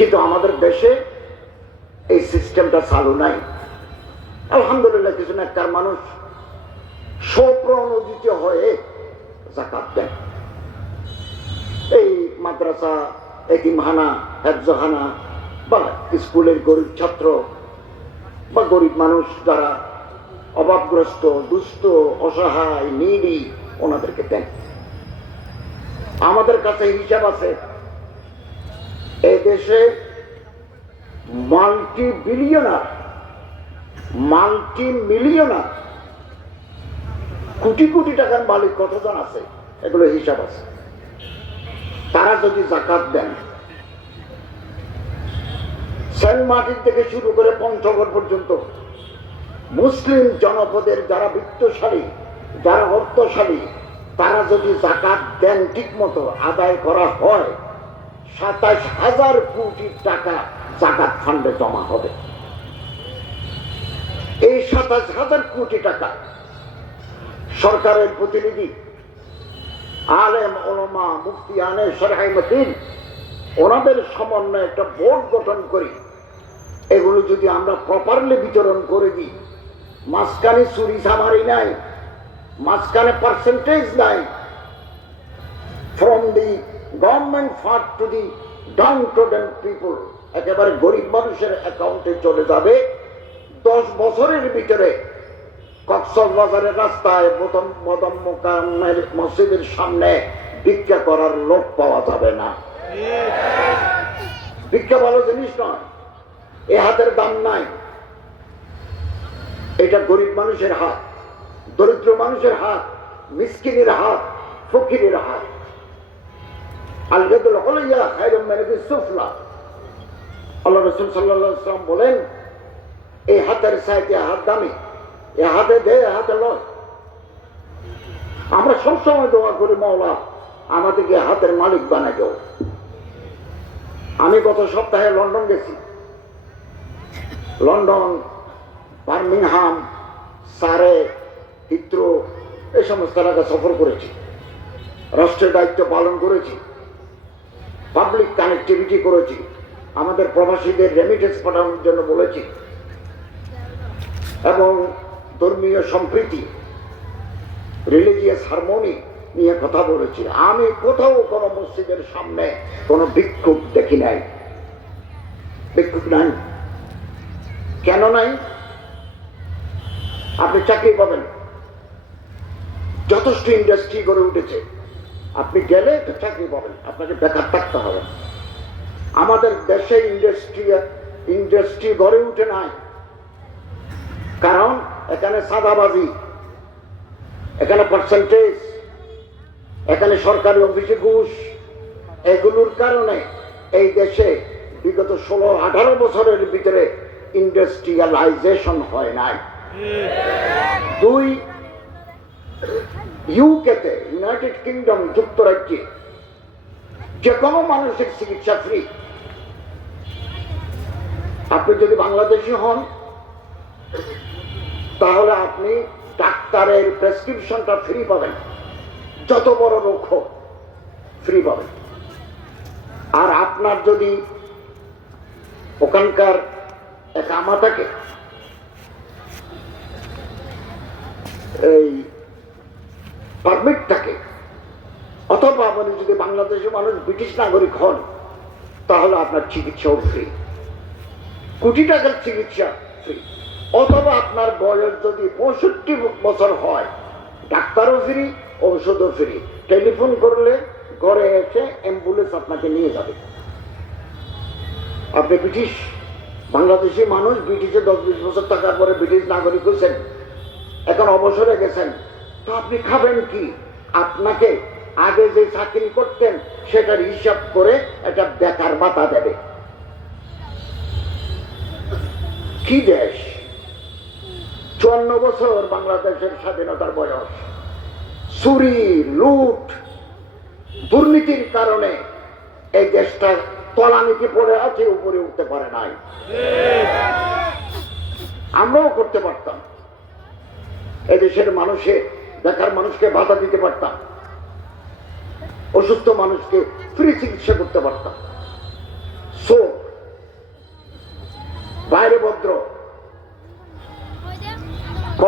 কিন্তু আমাদের দেশে এই সিস্টেমটা চালু নাই। আলহামদুলিল্লাহ কিছু নেককার মানুষ স্বপ্রণোদিত হয়ে যাকাত দেন। এই মাদ্রাসা, এতিমখানা, হেফজখানা বা স্কুলের গরিব ছাত্র বা গরিব মানুষ যারা অভাবগ্রস্ত, দুস্থ, অসহায়, নিডি, ওনাদেরকে দেন। আমাদের কাছে হিসাব আছে, এই দেশে মাল্টি মিলিয়নার কোটি কোটি টাকার মালিক কতজন আছে, এগুলো হিসাব আছে। তারা যদি যাকাত দেন, সেন্ট মার্টিন থেকে শুরু করে পঞ্চগড় পর্যন্ত মুসলিম জনপদের যারা বিত্তশালী, যারা অর্থশালী, তারা যদি যাকাত দেন, ঠিক মতো আদায় করা হয়, ২৭,০০০ কোটি টাকা যাকাত ফান্ডে জমা হবে। এই ২৭,০০০ কোটি টাকা সরকারের প্রতিনিধি, আলেম ওলামা, মুফতিয়ানে শরঈয়ুদ্দিন, ওনাদের সমন্বয়ে একটা বোর্ড গঠন করি। এগুলো যদি আমরা প্রপারলি বিতরণ করে দিই, মাঝখানে চুরি চামারি নাই, মাঝখানে পার্সেন্টেজ নাই, from the government fund to the downtrodden people, একেবারে গরিব মানুষের অ্যাকাউন্টে চলে যাবে। 10 বছরের ভিতরে কক্সবাজারের রাস্তায় মদম মোকাররমের মসজিদের সামনে ভিক্ষা করার লোক পাওয়া যাবে না। ভিক্ষা ভালো জিনিস নয়, এ হাতের দাম নাই। এটা গরিব মানুষের হাত, দরিদ্র মানুষের হাত, মিসকিনের হাত, ফকিরের হাত। আল-ইয়াদুল উলিয়া খায়রুম মিনাস সুফলা। আল্লাহ রাসূল সাল্লাল্লাহু আলাইহি ওয়াসাল্লাম বলেন, এই হাতের চাইতে হাত দামি, এ হাতে দে, হাতে লয়। আমরা সবসময় দোয়া করি, মাওলা আমাদেরকে হাতের মালিক বানাই দাও। আমি গত সপ্তাহে লন্ডন গেছি। লন্ডন, বার্মিংহাম, সারে, হিথ্রো, এই সমস্ত এলাকা সফর করেছি, রাষ্ট্রের দায়িত্ব পালন করেছি, পাবলিক কানেক্টিভিটি করেছি, আমাদের প্রবাসীদের রেমিটেন্স পাঠানোর জন্য বলেছি, এবং ধর্মীয় সম্প্রীতি, রিলিজিয়াস হারমোনি নিয়ে কথা বলেছি। আমি কোথাও কোনো মসজিদের সামনে কোনো ভিক্ষুক দেখি নাই। ভিক্ষুক নাই। কেন নাই? আপনি চাকরি পাবেন, যথেষ্ট ইন্ডাস্ট্রি গড়ে উঠেছে, আপনি গেলে তো চাকরি পাবেন, আপনাকে বেকার থাকতে হবে। আমাদের দেশে ইন্ডাস্ট্রি গড়ে উঠে নাই, কারণ এখানে সাদাবাজি, এখানে পার্সেন্টেজ, এখানে সরকারি অফিসে ঘুষ, এগুলোর কারণে এই দেশে বিগত 16-18 বছরের ভিতরে ইন্ডাস্ট্রিয়ালাইজেশন হয় নাই। 2, ইউকেতে, ইউনাইটেড কিংডম, যুক্তরাজ্যে যে কোনো মানুষের চিকিৎসা ফ্রি। আপনি যদি বাংলাদেশি হন, তাহলে আপনি ডাক্তারের প্রেসক্রিপশনটা ফ্রি পাবেন, যত বড় রোগ হোক ফ্রি পাবেন। আর আপনার যদি ওখানকার একামা থাকে, এই পারমিট থাকে, অথবা আপনি যদি বাংলাদেশের মানুষ ব্রিটিশ নাগরিক হন, তাহলে আপনার চিকিৎসাও ফ্রি, কোটি টাকার চিকিৎসা ফ্রি। অথবা আপনার বয়স যদি 65 বছর হয়, ডাক্তারও ফ্রি, ঔষধও ফ্রি। টেলিফোন করলে ঘরে এসে অ্যাম্বুলেন্স আপনাকে নিয়ে যাবে। আপনি ব্রিটিশ, বাংলাদেশি মানুষ, ব্রিটিশে 10-20 বছর থাকার পরে ব্রিটিশ নাগরিক হয়েছেন, এখন অবসরে গেছেন, তো আপনি খাবেন কি? আপনাকে আগে যে চাকরি করতেন সেটার হিসাব করে একটা বেকার ভাতা দেবে। কি দেশ! 54 বছর বাংলাদেশের স্বাধীনতার বয়স। চুরি, লুট, দুর্নীতির কারণে এই দেশটা তলানিতে পড়ে আছে, উপরে উঠতে পারে নাই। আমরাও করতে পারতাম, এদেশের মানুষে বেকার মানুষকে ভাতা দিতে পারতাম, অসুস্থ মানুষকে ফ্রি চিকিৎসা করতে পারতাম। সো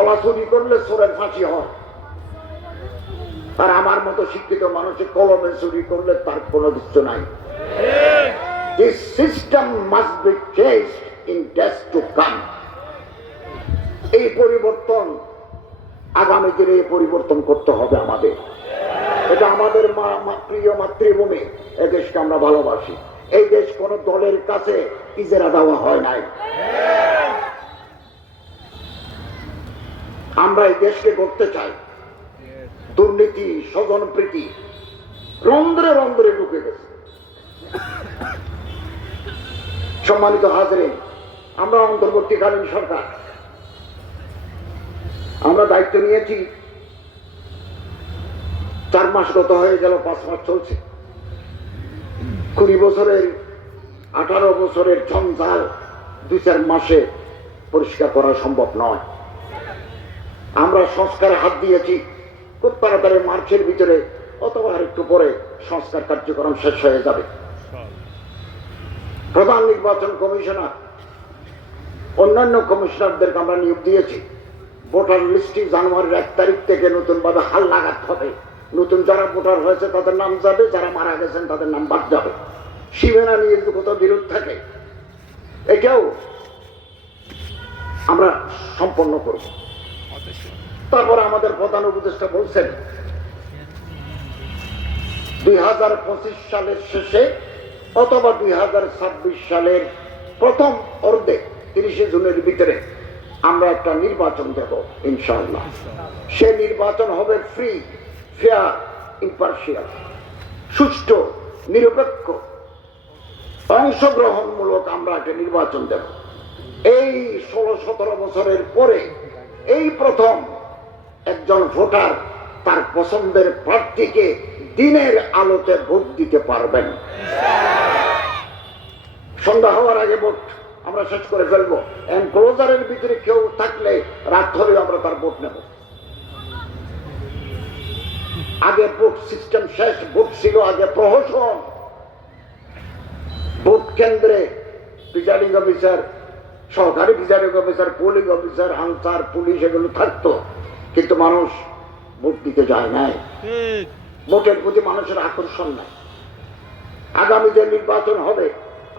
কলা চুরি করলে চোরের ফাঁসি হয়, আর আমার মতো শিক্ষিত মানুষের কলমে চুরি করলে তার কোনো কিছু নাই। This system must be changed in days to come. এই পরিবর্তন আগামী দিনে পরিবর্তন করতে হবে আমাদের। এটা আমাদের প্রিয় মাতৃভূমি, এই দেশকে আমরা ভালোবাসি। এই দেশ কোন দলের কাছে ইজারা দেওয়া হয় নাই। আমরা এই দেশকে গড়তে চাই। দুর্নীতি, স্বজনপ্রীতি রন্ধ্রে রন্ধ্রে ঢুকে গেছে। সম্মানিত হাজরিন, আমরা অন্তর্বর্তীকালীন সরকার, আমরা দায়িত্ব নিয়েছি। 4 মাস গত হয়ে গেল, 5 মাস চলছে। 20 বছরের 18 বছরের জঞ্জাল 2-4 মাসে পরিষ্কার করা সম্ভব নয়। আমরা সংস্কারে হাত দিয়েছি, খুব তাড়াতাড়ি মার্চের ভিতরে অথবা একটু পরে সংস্কার কার্যক্রম শেষ হয়ে যাবে। প্রধান নির্বাচন কমিশনার, অন্যান্য কমিশনারদেরকে আমরা নিয়োগ দিয়েছি। ভোটার লিস্টে জানুয়ারির 1 তারিখ থেকে নতুন ভাবে হাল লাগাতে হবে। নতুন যারা ভোটার হয়েছে তাদের নাম যাবে, যারা মারা গেছেন তাদের নাম বাদ যাবে। সীমানা নিয়ে যদি কোথাও বিরোধ থাকে, এটাও আমরা সম্পন্ন করব। তারপরে আমাদের প্রধান উপদেষ্টা বলছেন 2025 সালের শেষে অথবা 2026 সালের প্রথম অর্ধে 30 জুনের ভিতরে আমরা একটা নির্বাচন দেব ইনশাআল্লাহ। সে নির্বাচন হবে ফ্রি, ফেয়ার, ইম্পার্শিয়াল, সুষ্ঠু, নিরপেক্ষ, অংশগ্রহণমূলক। আমরা একটা নির্বাচন দেব। এই 16-17 বছরের পরে এই প্রথম একজন ভোটার তার পছন্দের প্রার্থীকে দিনের আলোতে ভোট দিতে পারবেন। সন্ধ্যা হওয়ার আগে ভোট আমরা শেষ করে ফেলবো। এনক্লোজারের ভিতরে কেউ থাকলে রাত হলেও আমরা তার ভোট নেব। আগে ভোট সিস্টেম শেষ। ভোট ছিল আগে প্রহসন। ভোট কেন্দ্রে প্রিজাইডিং অফিসার, সহকারী presiding officer, polling officer, answer, police এগুলো থাকতো, কিন্তু মানুষ ভোট দিতে যায় নাই। ভোটের প্রতি মানুষের আকর্ষণ নাই। আগামী যে নির্বাচন হবে,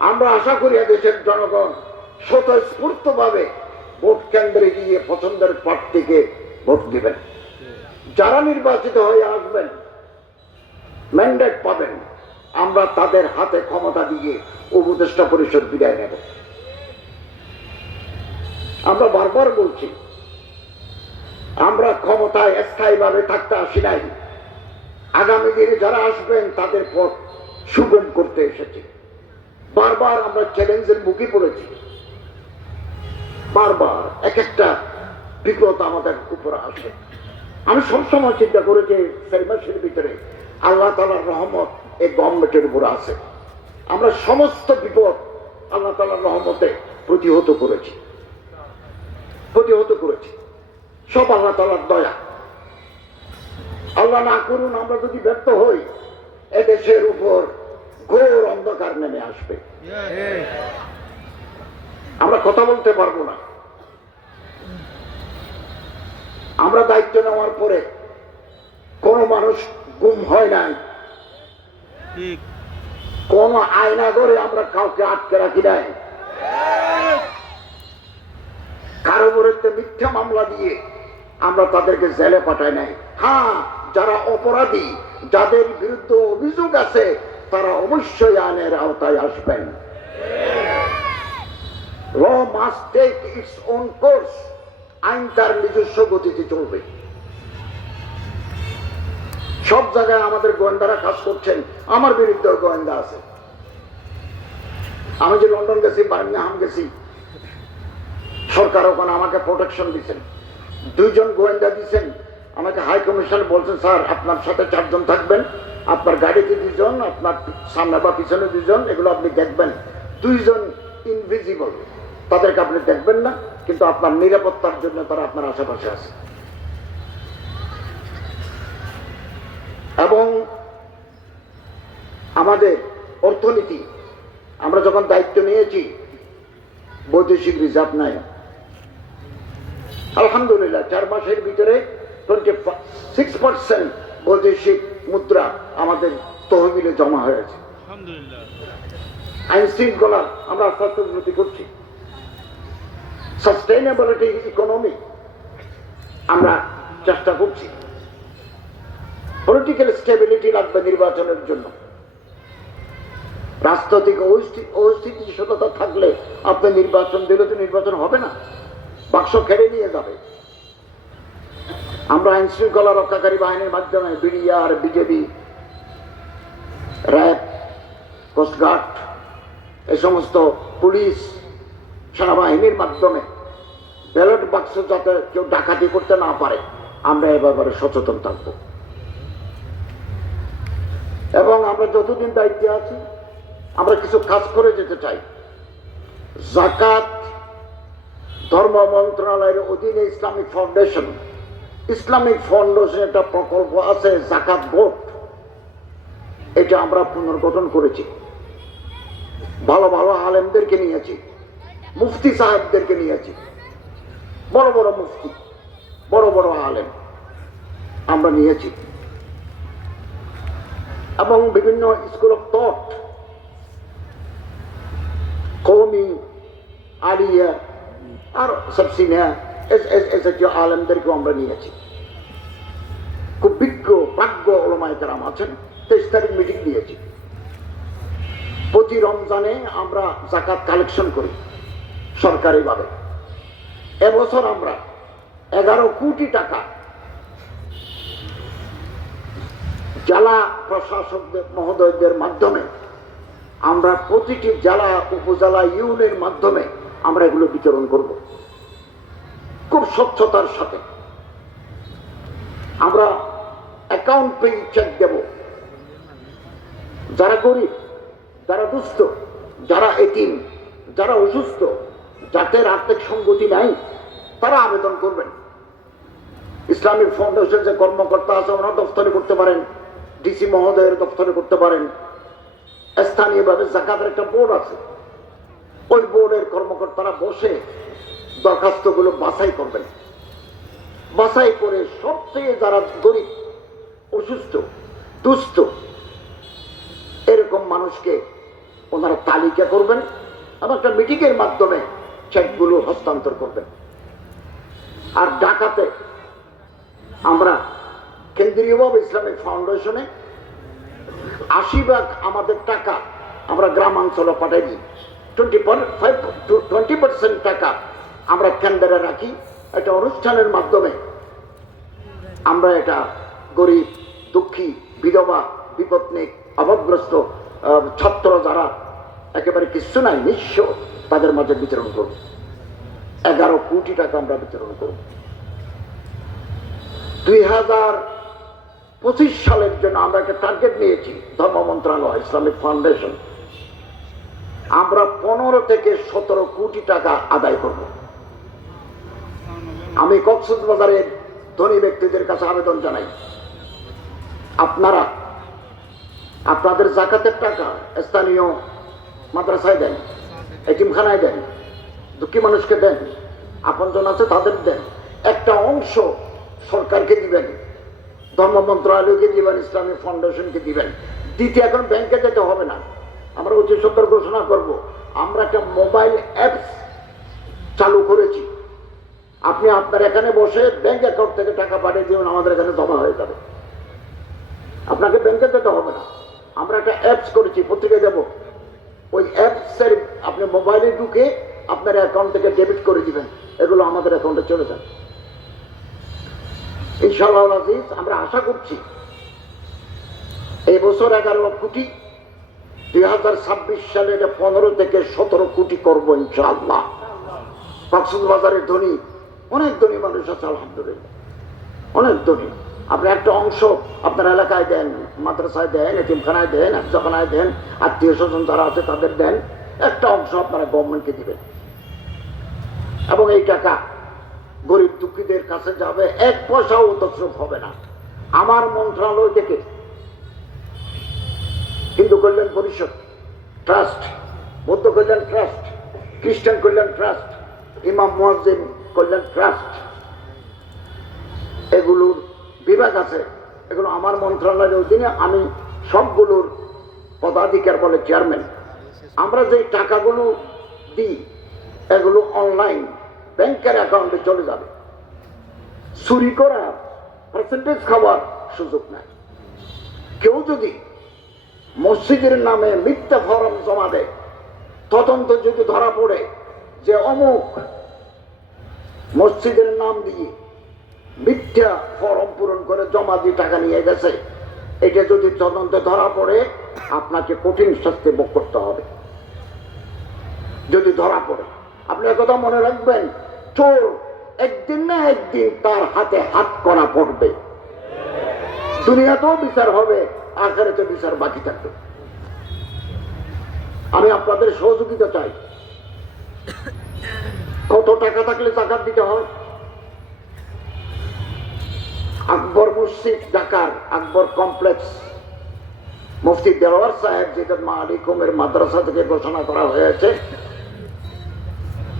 আমরা আশা করি দেশের জনগণ স্বতঃস্ফূর্ত ভাবে ভোট কেন্দ্রে গিয়ে পছন্দের প্রার্থীকে ভোট দিবেন। যারা নির্বাচিত হয়ে আসবেন, ম্যান্ডেট পাবেন, আমরা তাদের হাতে ক্ষমতা দিয়ে উপদেষ্টা পরিষদ বিদায় নেব। আমরা বারবার বলছি, আমরা ক্ষমতায় স্থায়ীভাবে থাকতে আসি নাই। আগামী দিনে যারা আসবেন তাদের পথ সুগম করতে এসেছি। বারবার আমরা চ্যালেঞ্জের মুখে পড়েছি। বারবার এক একটা বিপদ আমাদের উপরে আসে। আমি সবসময় চিন্তা করেছি 4 মাসের ভিতরে আল্লাহ তাআলার রহমত এই গভর্নমেন্টের উপর আছে। আমরা সমস্ত বিপদ আল্লাহ তাআলার রহমতে প্রতিহত করেছি। সব আল্লাহ তাআলার দয়া। আল্লাহ না করুন আমরা যদি ব্যর্থ হই, এদেশের উপর ঘোর অন্ধকার নেমে আসবে। আমরা কথা বলতে পারবো না। আমরা দায়িত্ব নেওয়ার পরে কোন মানুষ গুম হয় নাই, কোন আয়না ধরে আমরা কাউকে আটকে রাখি নাই, কারো বিরুদ্ধে মিথ্যা মামলা দিয়ে আমরা তাদেরকে জেলে পাঠাই নাই। হ্যাঁ, যারা অপরাধী, যাদের বিরুদ্ধে অভিযোগ আছে, তারা অবশ্যই আইনের আওতায় আসবেন। Law must take its own course. আইন তার নিজস্ব গতিতে চলবে। সব জায়গায় আমাদের গোয়েন্দারা কাজ করছেন, আমার বিরুদ্ধে গোয়েন্দা আছে। আমি যে লন্ডন গেছি, বার্মিংহাম গেছি, সরকার ওখানে আমাকে প্রোটেকশন দিচ্ছেন। 2 জন গোয়েন্দা দিচ্ছেন আমাকে। হাই কমিশন বলছেন, স্যার আপনার সাথে 4 জন থাকবেন, আপনার গাড়িতে 2 জন, আপনার সামনে বা পিছনে 2 জন, এগুলো আপনি দেখবেন। 2 জন ইনভিজিবল, তাদেরকে আপনি দেখবেন না, কিন্তু আপনার নিরাপত্তার জন্য তারা আপনার আশেপাশে আছে। এবং আমাদের অর্থনীতি, আমরা যখন দায়িত্ব নিয়েছি, বৈদেশিক রিজার্ভ নাই, আলহামদুলিল্লাহ 4 মাসের ভিতরে 26% বৈদেশিক মুদ্রা আমাদের তহবিলে জমা হয়েছে। আইন শৃঙ্খলা আমরা আস্তে আস্তে উন্নতি করছি। সাস্টেইনেবিলিটি ইকোনমি আমরা চেষ্টা করছি। পলিটিক্যাল স্টেবিলিটি লাগবে নির্বাচনের জন্য। রাজনৈতিক অস্থিতিশীলতা থাকলে আপনি নির্বাচন দিলে তো নির্বাচন হবে না, বাক্স খেড়ে নিয়ে যাবে। আমরা আইন শৃঙ্খলা রক্ষাকারী বাহিনীর মাধ্যমে বিডিআর, বিজেপি, র্যাব, কোস্টগার্ড, এই সমস্ত পুলিশ, সেনাবাহিনীর মাধ্যমে ব্যালট বাক্স যাতে কেউ ডাকাতি করতে না পারে আমরা এ ব্যাপারে সচেতন থাকবো। এবং আমরা যতদিন দায়িত্বে আছি আমরা কিছু কাজ করে যেতে চাই। যাকাত ধর্ম মন্ত্রণালয়ের অধীনে ইসলামিক ফাউন্ডেশন একটা প্রকল্প আছে, যাকাত বোর্ড। এটা আমরা পুনর্গঠন করেছি। ভালো ভালো আলেমদেরকে নিয়েছি, মুফতি সাহেবদেরকে নিয়েছি, বড় বড় মুফতি, বড় বড় আলেম আমরা নিয়েছি। এবং বিভিন্ন স্কুল অফ থট, কওমি, আলিয়া আর সাবসিনিয়া জাতীয় আলেমদেরকেও আমরা নিয়েছি। খুব বিজ্ঞ প্রাজ্ঞ ওলামায়ে কেরাম আছেন। 23 তারিখ মিটিং দিয়েছি। প্রতি রমজানে আমরা যাকাত কালেকশন করি সরকারিভাবে। এবছর আমরা 11 কোটি টাকা জেলা প্রশাসকদের মহোদয়দের মাধ্যমে আমরা প্রতিটি জেলা, উপজেলা, ইউনিয়নের মাধ্যমে আমরা এগুলো বিতরণ করব খুব স্বচ্ছতার সাথে। আমরা অ্যাকাউন্ট পে চেক দেব। যারা গরিব, যারা দুস্থ, যারা এতিম, যারা অসুস্থ, যাদের আর্থিক সঙ্গতি নাই, তারা আবেদন করবেন। ইসলামিক ফাউন্ডেশন যে কর্মকর্তা আছে ওনার দপ্তরে করতে পারেন, ডিসি মহোদয়ের দপ্তরে করতে পারেন। স্থানীয়ভাবে যাকাতের একটা বোর্ড আছে, ওই বোর্ডের কর্মকর্তারা বসে দরখাস্তগুলো বাছাই করবেন। বাছাই করে সবচেয়ে যারা গরিব, অসুস্থ, দুস্থ এরকম মানুষকে ওনারা তালিকা করবেন এবং একটা মিটিংয়ের মাধ্যমে চেকগুলো হস্তান্তর করবেন। আর ঢাকাতে আমরা কেন্দ্রীয়ভাবে ইসলামিক ফাউন্ডেশনে 80% আমাদের টাকা আমরা গ্রামাঞ্চলে পাঠাই দিই। 20% টাকা আমরা কেন্দ্রে রাখি। একটা অনুষ্ঠানের মাধ্যমে আমরা এটা গরিব, দুঃখী, বিধবা, বিপত্নিক, অভাবগ্রস্ত ছাত্র যারা একেবারে কিছু নাই, নিঃস্ব, তাদের মাঝে বিতরণ করব। 11 কোটি টাকা আমরা বিতরণ করব। 2025 সালের জন্য আমরা একটা টার্গেট নিয়েছি। ধর্ম মন্ত্রণালয়, ইসলামিক ফাউন্ডেশন আমরা 15 থেকে 17 কোটি টাকা আদায় করব। আমি কক্সবাজারের ধনী ব্যক্তিদের কাছে আবেদন জানাই, আপনারা আপনাদের যাকাতের টাকা স্থানীয় মাদ্রাসায় দেন, এতিমখানায় দেন, দুঃখী মানুষকে দেন, আপনজন আছে তাদের দেন। একটা অংশ সরকারকে দিবেন, ধর্ম মন্ত্রণালয়কে দিবেন, ইসলামিক ফাউন্ডেশনকে দিবেন। দিতে এখন ব্যাংকে যেতে হবে না। আমরা অতি সত্তর ঘোষণা করব, আমরা একটা মোবাইল অ্যাপস চালু করেছি। আপনি আপনার এখানে বসে ব্যাংক অ্যাকাউন্ট থেকে টাকা পাঠিয়ে দিবেন, আমাদের এখানে জমা হয়ে যাবে। আপনাকে ব্যাংকে যেতে হবে না। আমরা একটা অ্যাপস করেছি, পত্রিকা দেব। ওই অ্যাপসের আপনি মোবাইলে ঢুকে আপনার অ্যাকাউন্ট থেকে ডেবিট করে দিবেন, এগুলো আমাদের অ্যাকাউন্টে চলে যায় ইনশাআল্লাহ আজিজ। আমরা আশা করছি এই বছর 11 কোটি, 2026 সালে এটা 15 থেকে 17 কোটি করবো ইনশাআল্লাহ। কক্সবাজারের ধনী, অনেক ধনী মানুষ আছে আলহামদুলিল্লাহ, অনেক ধনী। আপনি একটা অংশ আপনার এলাকায় দেন, মাদ্রাসায় দেন, এতিমখানায় দেন, হাফজাখানায় দেন, আত্মীয় স্বজন যারা আছে তাদের দেন। একটা অংশ আপনারা গভর্নমেন্টকে দিবেন এবং এই টাকা গরিব দুঃখীদের কাছে যাবে, 1 পয়সাও তছরূপ হবে না। আমার মন্ত্রণালয় থেকে হিন্দু কল্যাণ পরিষদ ট্রাস্ট, বৌদ্ধ কল্যাণ ট্রাস্ট, খ্রিস্টান কল্যাণ ট্রাস্ট, ইমাম মুয়াজ্জিন কল্যাণ ট্রাস্ট, এগুলোর বিভাগ আছে, এগুলো আমার মন্ত্রণালয়ের অধীনে, আমি সবগুলোর পদাধিকার বলে চেয়ারম্যান। আমরা যে টাকাগুলো দিই এগুলো অনলাইন ব্যাংকের অ্যাকাউন্টে চলে যাবে। চুরি করা, পার্সেন্টেজ খাওয়ার সুযোগ নাই। কেউ যদি মসজিদের নামে মিথ্যা ফরম জমা দেয়, তদন্ত যদি ধরা পড়ে যে অমুক মসজিদের নাম দিয়ে মিথ্যা ফরম পূরণ করে জমা দিয়ে টাকা নিয়ে গেছে, এটা যদি তদন্তে ধরা পড়ে আপনাকে কঠিন শাস্তি ভোগ করতে হবে যদি ধরা পড়ে। আপনি একথা মনে রাখবেন, চোর একদিন না একদিন তার হাতে হাত করা পড়বে। দুনিয়াতেও বিচার হবে, আখিরাতে বিচার বাকি থাকবে। আমি আপনাদের সহযোগিতা চাই। কত টাকা থাকলে জাকাত দিতে হয়? আকবর মসজিদ ঢাকার আকবর কমপ্লেক্স মুফতি দেওয়ার সাহেব যেটা মালিকুমের মাদ্রাসা থেকে ঘোষণা করা হয়েছে,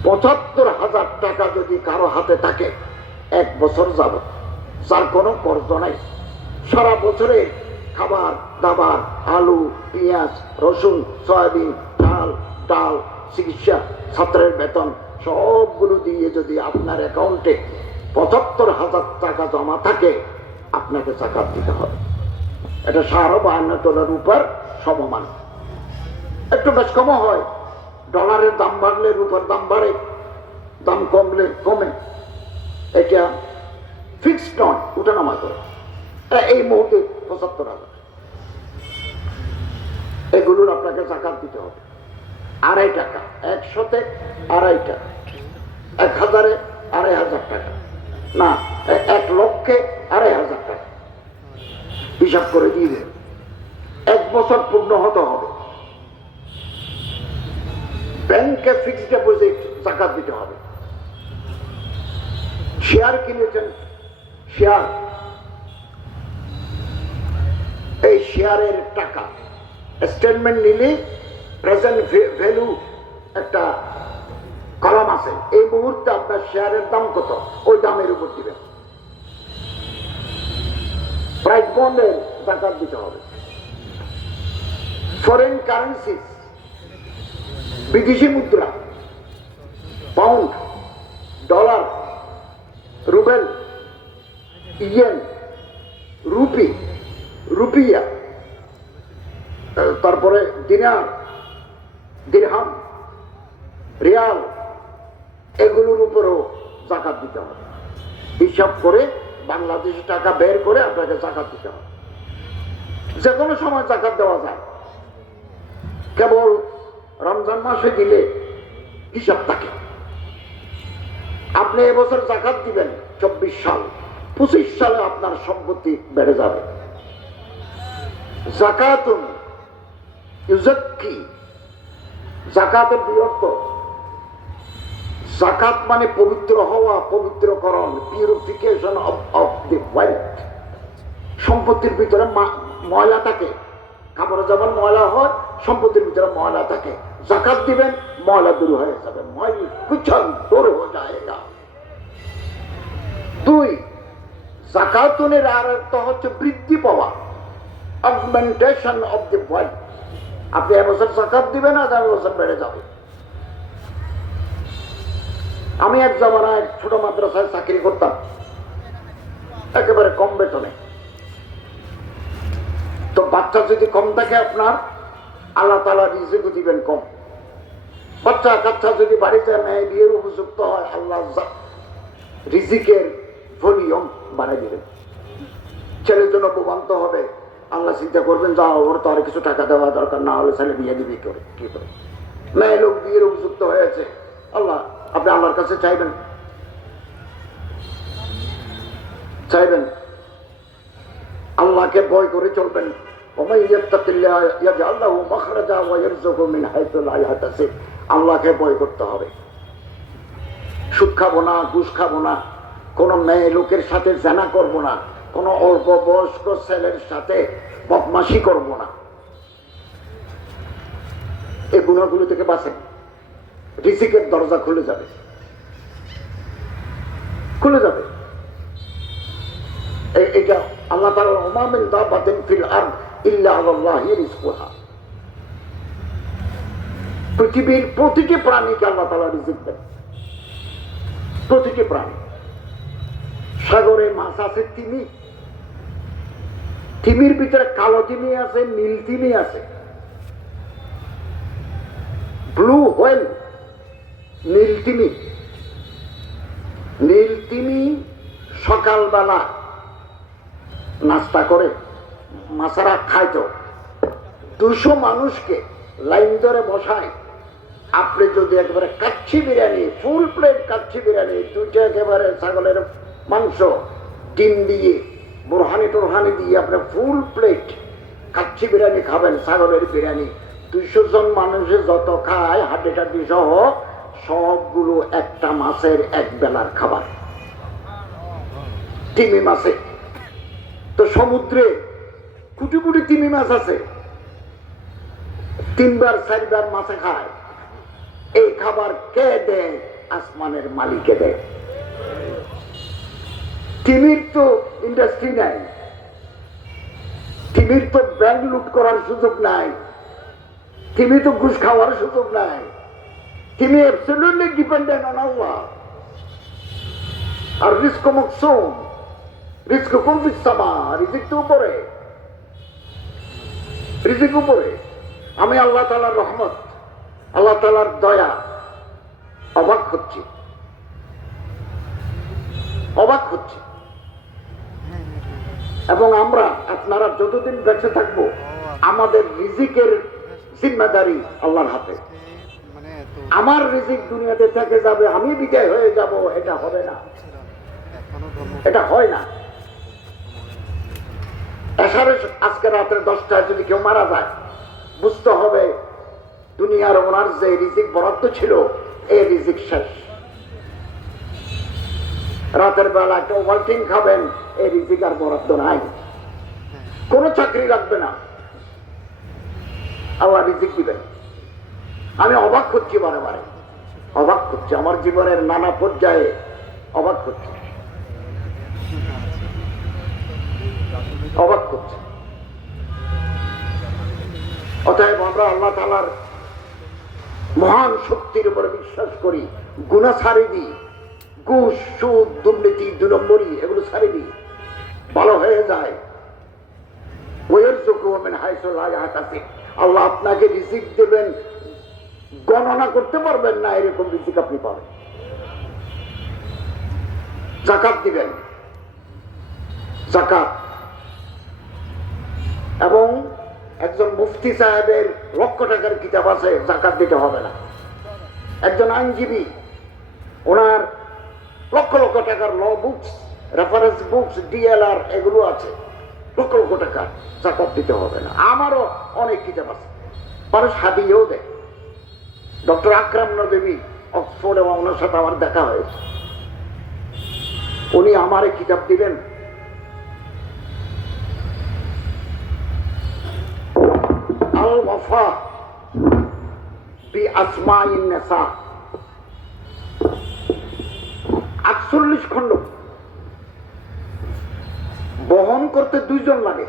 ৭৫,০০০ টাকা যদি কারো হাতে থাকে ১ বছর যাবত, যার কোনো কর্জ নাই, সারা বছরে খাবার দাবার, আলু পেঁয়াজ রসুন সয়াবিন চাল ডাল চিকিৎসা ছাত্রের বেতন সবগুলো দিয়ে যদি আপনার অ্যাকাউন্টে ৭৫,০০০ টাকা জমা থাকে, আপনাকে জাকাত দিতে হবে। এটা ৫২ তোলার উপর সমমান। একটু বেশ কমও হয়, ডলারের দাম বাড়লে রূপার দাম বাড়ে, দাম কমলে কমে, এটা ফিক্সড নয়, উঠানামা করে। এই মুহূর্তে ৭৫,০০০, এগুলোর আপনাকে জাকাত দিতে হবে। ২.৫ টাকা, ১০০-তে ২.৫ টাকা, ১,০০০-এ ২,৫০০ টাকা, না ১,০০,০০০-এ ২,৫০০ টাকা হিসাব করে দিয়ে দেন। ১ বছর পূর্ণ হতে হবে। ব্যাংকে ফিক্সড ডিপোজিট জাকাত দিতে হবে। শেয়ার কিনেছেন, শেয়ার, এই শেয়ারের টাকা স্টেটমেন্ট নিলে প্রেজেন্ট ভ্যালু একটা কলাম আছে, এই মুহূর্তে আপনার শেয়ারের দাম কত, ওই দামের উপর দিবেন। প্রাইস বন্ডের জাকাত দিতে হবে। ফরেন কারেন্সি, বিদেশি মুদ্রা, pound, dollar, rouble, yen, rupee, rupiah, তারপরে দিনার, দিরহাম, রিয়াল, এগুলোর উপরও জাকাত দিতে হবে। হিসাব করে বাংলাদেশি টাকা বের করে আপনাকে জাকাত দিতে হবে। যে কোনো সময় জাকাত দেওয়া যায়, কেবল রমজান মাসে দিলে হিসাব থাকে। আপনি এবছর জাকাত দিবেন ২৪ সাল, ২৫ সালে আপনার সম্পত্তি বেড়ে যাবে। জাকাতুন ইউযাক্কি, জাকাতের বিরক্ত, জাকাত মানে পবিত্র হওয়া, পবিত্রকরণ, পিউরিফিকেশন অফ দি ওয়েলথ। সম্পত্তির ভিতরে ময়লা থাকে, কাপড়ে যেমন ময়লা হয়, সম্পত্তির ভিতরে ময়লা থাকে। জাকাত দিবেন, ময়লা দূর হয়ে যাবে, ময়লা কুচল দূর হয়ে যায়গা। ২, জাকাতুনের আর একটা হচ্ছে বৃদ্ধি পাওয়া, অগমেন্টেশন অফ দি ওয়েলথ। আপনি এবছর জাকাত দিবেন, আগামী বছর বেড়ে যাবে। আমি এক জামানায় ছোট মাদ্রাসায় চাকরি করতাম, একেবারে কম বেতনে। তো বাচ্চা যদি কম থাকে, আপনার আল্লাহ তাআলা রিজিকও দিবেন কম। বাচ্চা কাচ্চা যদি বাড়িতে মেয়ে বিয়ের উপযুক্ত হয়, আল্লাহ রিজিকের ভলিউম বাড়াই দিবেন। ছেলের জন্য প্রবন্ত হবে, আল্লাহ চিন্তা করবেন, যা ওর তো আর কিছু টাকা দেওয়া দরকার, না হলে ছেলে বিয়ে দিবি করে কি করে। মেয়ে লোক বিয়ের উপযুক্ত হয়েছে, আল্লাহ, আপনি আল্লাহর কাছে চাইবেন, চাইবেন, আল্লাহকে ভয় করে চলবেন। আল্লাহকে ভয় করতে হবে। সুদ খাবো না, ঘুষ খাবো না, কোন মেয়ে লোকের সাথে জেনা করবো না, কোন অল্প বয়স্ক ছেলের সাথে বদমাশি করবো না। এই গুণাগুলো থেকে বাঁচেন, রিজিকের দরজা খুলে যাবে, খুলে যাবে। এটা আল্লাহ তাআলা ওমা মিন দাব্বাতিন ফিল আরদ ইল্লা আলাল্লাহি রিজকুহা, পৃথিবীর প্রতিটি প্রাণীকে আল্লাহ তাআলা রিজিক দেন, প্রতিটি প্রাণী। সাগরে মাছ আছে তিমি, তিমির ভিতরে কালো তিমি আছে, নীল তিমি আছে, ব্লু হোয়েল, নীল তিমি। নীল তিমি সকালবেলা নাস্তা করে, মাছেরা খাইতো, 200 মানুষকে লাইন ধরে বসায়। আপনি যদি একেবারে কাচ্চি বিরিয়ানি, ফুল প্লেট কাচ্চি বিরিয়ানি, 2টা একেবারে ছাগলের মাংস, ডিম দিয়ে, বোরহানি টোরহানি দিয়ে আপনি ফুল প্লেট কাচ্চি বিরিয়ানি খাবেন, ছাগলের বিরিয়ানি, 200 জন মানুষের যত খায় হাড্ডি টাড্ডি সহ সবগুলো একটা মাছের এক বেলার খাবার, তিমি মাছে। তো সমুদ্রে কোটি কোটি তিমি মাছ আছে, 3বার 4বার মাছে খায়। এই খাবার কে দেয়? আসমানের মালিকে দেয়। তিমির তো ইন্ডাস্ট্রি নাই, তিমির তো ব্যাংক লুট করার সুযোগ নাই, তিমি তো ঘুষ খাওয়ার সুযোগ নাই। তিনি অ্যাবসলিউটলি ডিপেন্ডেন্ট অন আল্লাহ। আর রিজক মকসুম, রিজকুকুম ফিস সামা, রিজিক তো উপরে, রিজিক উপরে। আমি আল্লাহ তাআলার রহমত, আল্লাহ তাআলার দয়া অবাক হচ্ছি, অবাক হচ্ছি। এবং আমরা আপনারা যতদিন বেঁচে থাকবো আমাদের রিজিকের জিম্মেদারি আল্লাহর হাতে। আমার রিজিক দুনিয়াতে থেকে যাবে, আমি বিদায় হয়ে যাব, এটা হবে না, এটা হয় না। আজকে রাত্রে 10টায় যদি কেউ মারা যায়, বুঝতে হবে দুনিয়ার ওনার যে রিজিক বরাদ্দ ছিল, এই রিজিক শেষ। রাতের বেলা একটা ওয়ালটিং খাবেন, এই রিজিক আর বরাদ্দ নাই, কোনো চাকরি রাখবে না, আল্লাহ রিজিক দিবেন। আমি অবাক হচ্ছি, বারে বারে অবাক হচ্ছে, আমার জীবনের নানা পর্যায়ে অবাক হচ্ছে, অবাক করছে। অতএব আমরা আল্লাহ তাআলার মহান শক্তির উপরে বিশ্বাস করি, গুনাহ ছাড়ি দিই, ঘুষ সুদ দুর্নীতি 2 নম্বরই এগুলো ছাড়ি দিই, ভালো হয়ে যায়। আল্লাহ আপনাকে রিজিক দেবেন, গণনা করতে পারবেন না এরকম রিজিক আপনি পাবেন। যাকাত দিবেন, যাকাত। এবং একজন মুফতি সাহেবের লক্ষ টাকার কিতাব আছে, যাকাত দিতে হবে না। একজন আইনজীবী, ওনার লক্ষ লক্ষ টাকার ল বুকস, রেফারেন্স বুকস, ডিএলআর এগুলো আছে, লক্ষ লক্ষ টাকা, যাকাত দিতে হবে না। আমারও অনেক কিতাব আছে, মানুষ হাদিয়েও দেয়। ডক্টর আকরাম নদভী অক্সফোর্ডে, ওনার সাথে আমার দেখা হয়েছে, উনি আমার কিতাব দিলেন, আল ওয়াফা বি আসমাইন নিসা, 48 খণ্ড। বহন করতে 2 জন লাগে,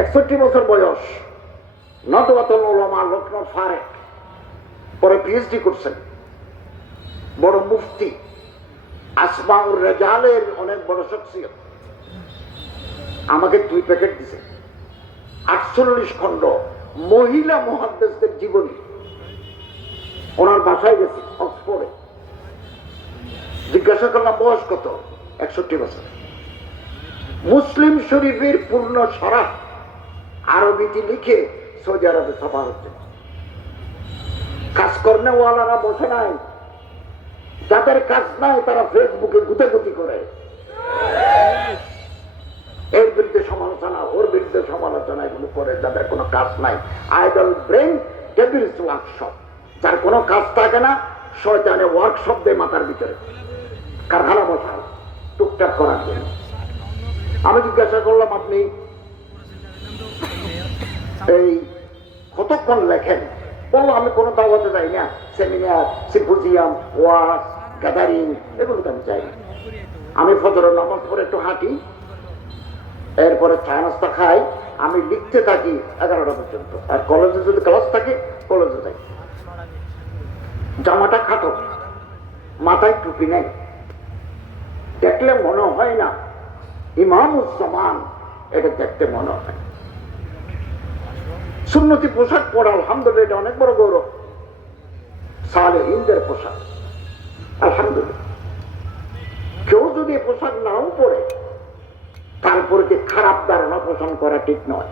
61 বছর বয়স, নদওয়াতুল উলামা, লখনৌ ফারেক, পরে পিএইচডি করছেন, বড় মুফতি, আসমাউর রেজালের অনেক বড় শখসিয়ত। আমাকে 2 প্যাকেট দিছে, 48 খণ্ড, মহিলা মুহাদ্দিসদের জীবনী। ওনার বাসায় গেছি অক্সফোর্ডে, জিজ্ঞাসা করলাম বয়স কত, 61 বছর। মুসলিম শরীফের পূর্ণ সরাহ আরবিতে লিখে সৌদি আরবে ছাপা হচ্ছে। কাজ কর্নেওয়ালারা বসে নাই, যাদের কাজ নাই তারা ফেসবুকে গুতাগুতি করে, এর বিরুদ্ধে সমালোচনা, ওর বিরুদ্ধে সমালোচনা, এগুলো করে, যাদের কোনো কাজ নাই। আইডল ব্রেন ডেভিলস ওয়ার্কশপ, যার কোনো কাজ থাকে না, শয়তানের ওয়ার্কশপ দেয় মাথার ভিতরে, কারখানা বসাও টুকটাক করার জন্য। আমি জিজ্ঞাসা করলাম, আপনি এই কতক্ষণ লেখেন? বললো, আমি কোনো দাওয়াতে যাই না, সেমিনার, সিম্পোজিয়াম, ওয়াজ, গ্যাদারিং, এগুলোতে আমি যাই না। আমি ফজরের নামাজ পড়ে একটু হাঁটি, এরপরে চা নাস্তা খাই, আমি লিখতে থাকি 11টা পর্যন্ত। আর কলেজে যদি ক্লাস থাকে কলেজে যাই। জামাটা খাটো, মাথায় টুপি নেই, দেখলে মনে হয় না ইমামুজ্জামান, এটা দেখতে মনে হয়। সুন্নতি পোশাক পরা আলহামদুলিল্লাহ, এটা অনেক বড় গৌরব। সালেহীনদের পোশাক আলহামদুলিল্লাহ। কেউ যদি পোশাক নাও পরে, তারপরে কি খারাপ ধারণা পোষণ করা ঠিক নয়।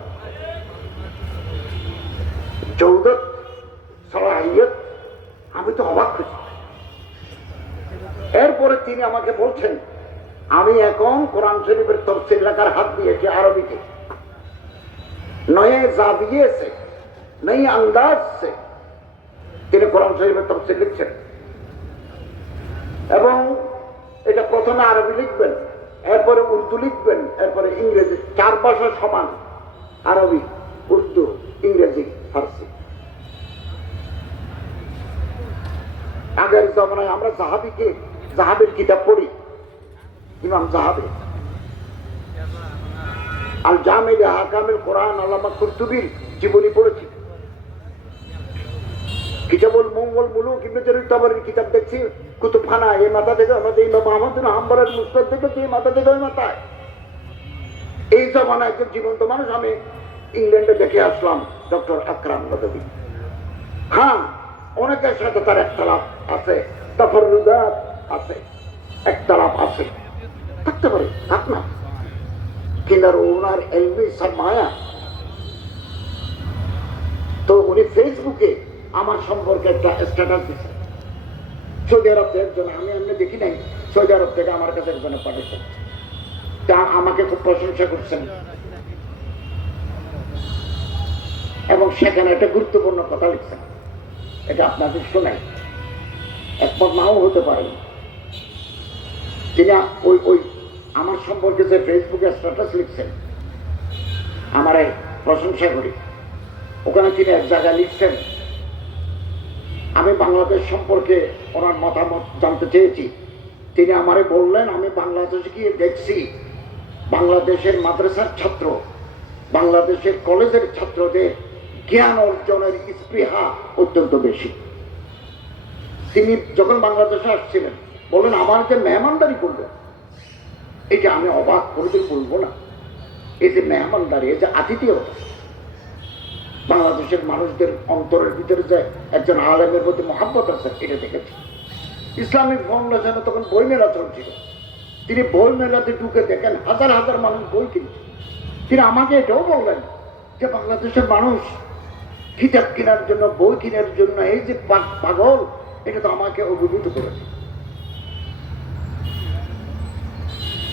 জৌদত, সালাহিয়ত, আমি তো অবাক হয়েছি। এরপরে তিনি আমাকে বলছেন, আমি এখন কোরআন শরীফের তফসির লেখার হাত দিয়েছি আরবিতে, নয়ে জাবিয়ে সে, নই আন্দাজ সে তিনি কোরআন শরীফের তফসির লিখছেন। এবং এটা প্রথমে আরবি লিখবেন, এরপরে উর্দু লিখবেন, এরপরে ইংরেজি। 4 ভাষা সমান, আরবি, উর্দু, ইংরেজি, ফার্সি। আগের জমানায় আমরা জাহাবের কিতাব পড়ি, ইমাম জাহাবে আল জামিল আহকামিল কোরআন আল্লামা কুরতুবীর জীবনী পড়েছি। কিতাবুল মঙ্গল মুলুক ইবনে জারীর তাবরীর কিতাব দেখছি, কুতুবখানা, এই মাথা থেকে আমাদের ইমাম আহমদ বিন হাম্বলের মুসনাদ দেখেছি, এই মাথা থেকে ওই মাথায়। এই জমানায় একজন জীবন্ত মানুষ আমি ইংল্যান্ডে দেখে আসলাম, ডক্টর আকরাম নদভী। হ্যাঁ, অনেকের সাথে তার একতলাপ আছে, তাফাররুদাত আছে, একতলাপ আছে, থাকতে পারে, থাক না। কিন্তু ওনার এলমি সারমায়া। তো উনি ফেসবুকে আমার সম্পর্কে একটা স্ট্যাটাস দিচ্ছেন, সৌদি আরব থেকে একজন, আমি এমনি দেখি নাই, সৌদি আরব থেকে আমার কাছে একজনে পাঠিয়েছেন, তা আমাকে খুব প্রশংসা করছেন। এবং সেখানে একটা গুরুত্বপূর্ণ কথা লিখছেন, এটা আপনাদের শোনাই, একমত নাও হতে পারেন। তিনি ওই আমার সম্পর্কে যে ফেসবুকে স্ট্যাটাস লিখছেন, আমারে প্রশংসা করি। ওখানে তিনি এক জায়গায় লিখছেন, আমি বাংলাদেশ সম্পর্কে ওনার মতামত জানতে চেয়েছি। তিনি আমারে বললেন, আমি বাংলাদেশে গিয়ে দেখছি বাংলাদেশের মাদ্রাসার ছাত্র, বাংলাদেশের কলেজের ছাত্রদের জ্ঞান অর্জনের স্পৃহা অত্যন্ত বেশি। তিনি যখন বাংলাদেশে আসছিলেন বললেন, আমার যে মেহমানদারি করবেন, এটা আমি অবাক কোনোদিন বলবো না। এই যে মেহমানদারি, এই যে আতিথেয়তা, বাংলাদেশের মানুষদের অন্তরের ভিতরে যে একজন আলেমের প্রতি মহাব্বত আছে, এটা দেখেছি। ইসলামিক ফাউন্ডেশনে তখন বই মেলা চলছিল, তিনি বই মেলাতে ঢুকে দেখেন হাজার হাজার মানুষ বই কিনছে। তিনি আমাকে এটাও বললেন যে বাংলাদেশের মানুষ কিতাব কেনার জন্য, বই কেনার জন্য এই যে পাগল, এটা তো আমাকে অভিভূত করেছে।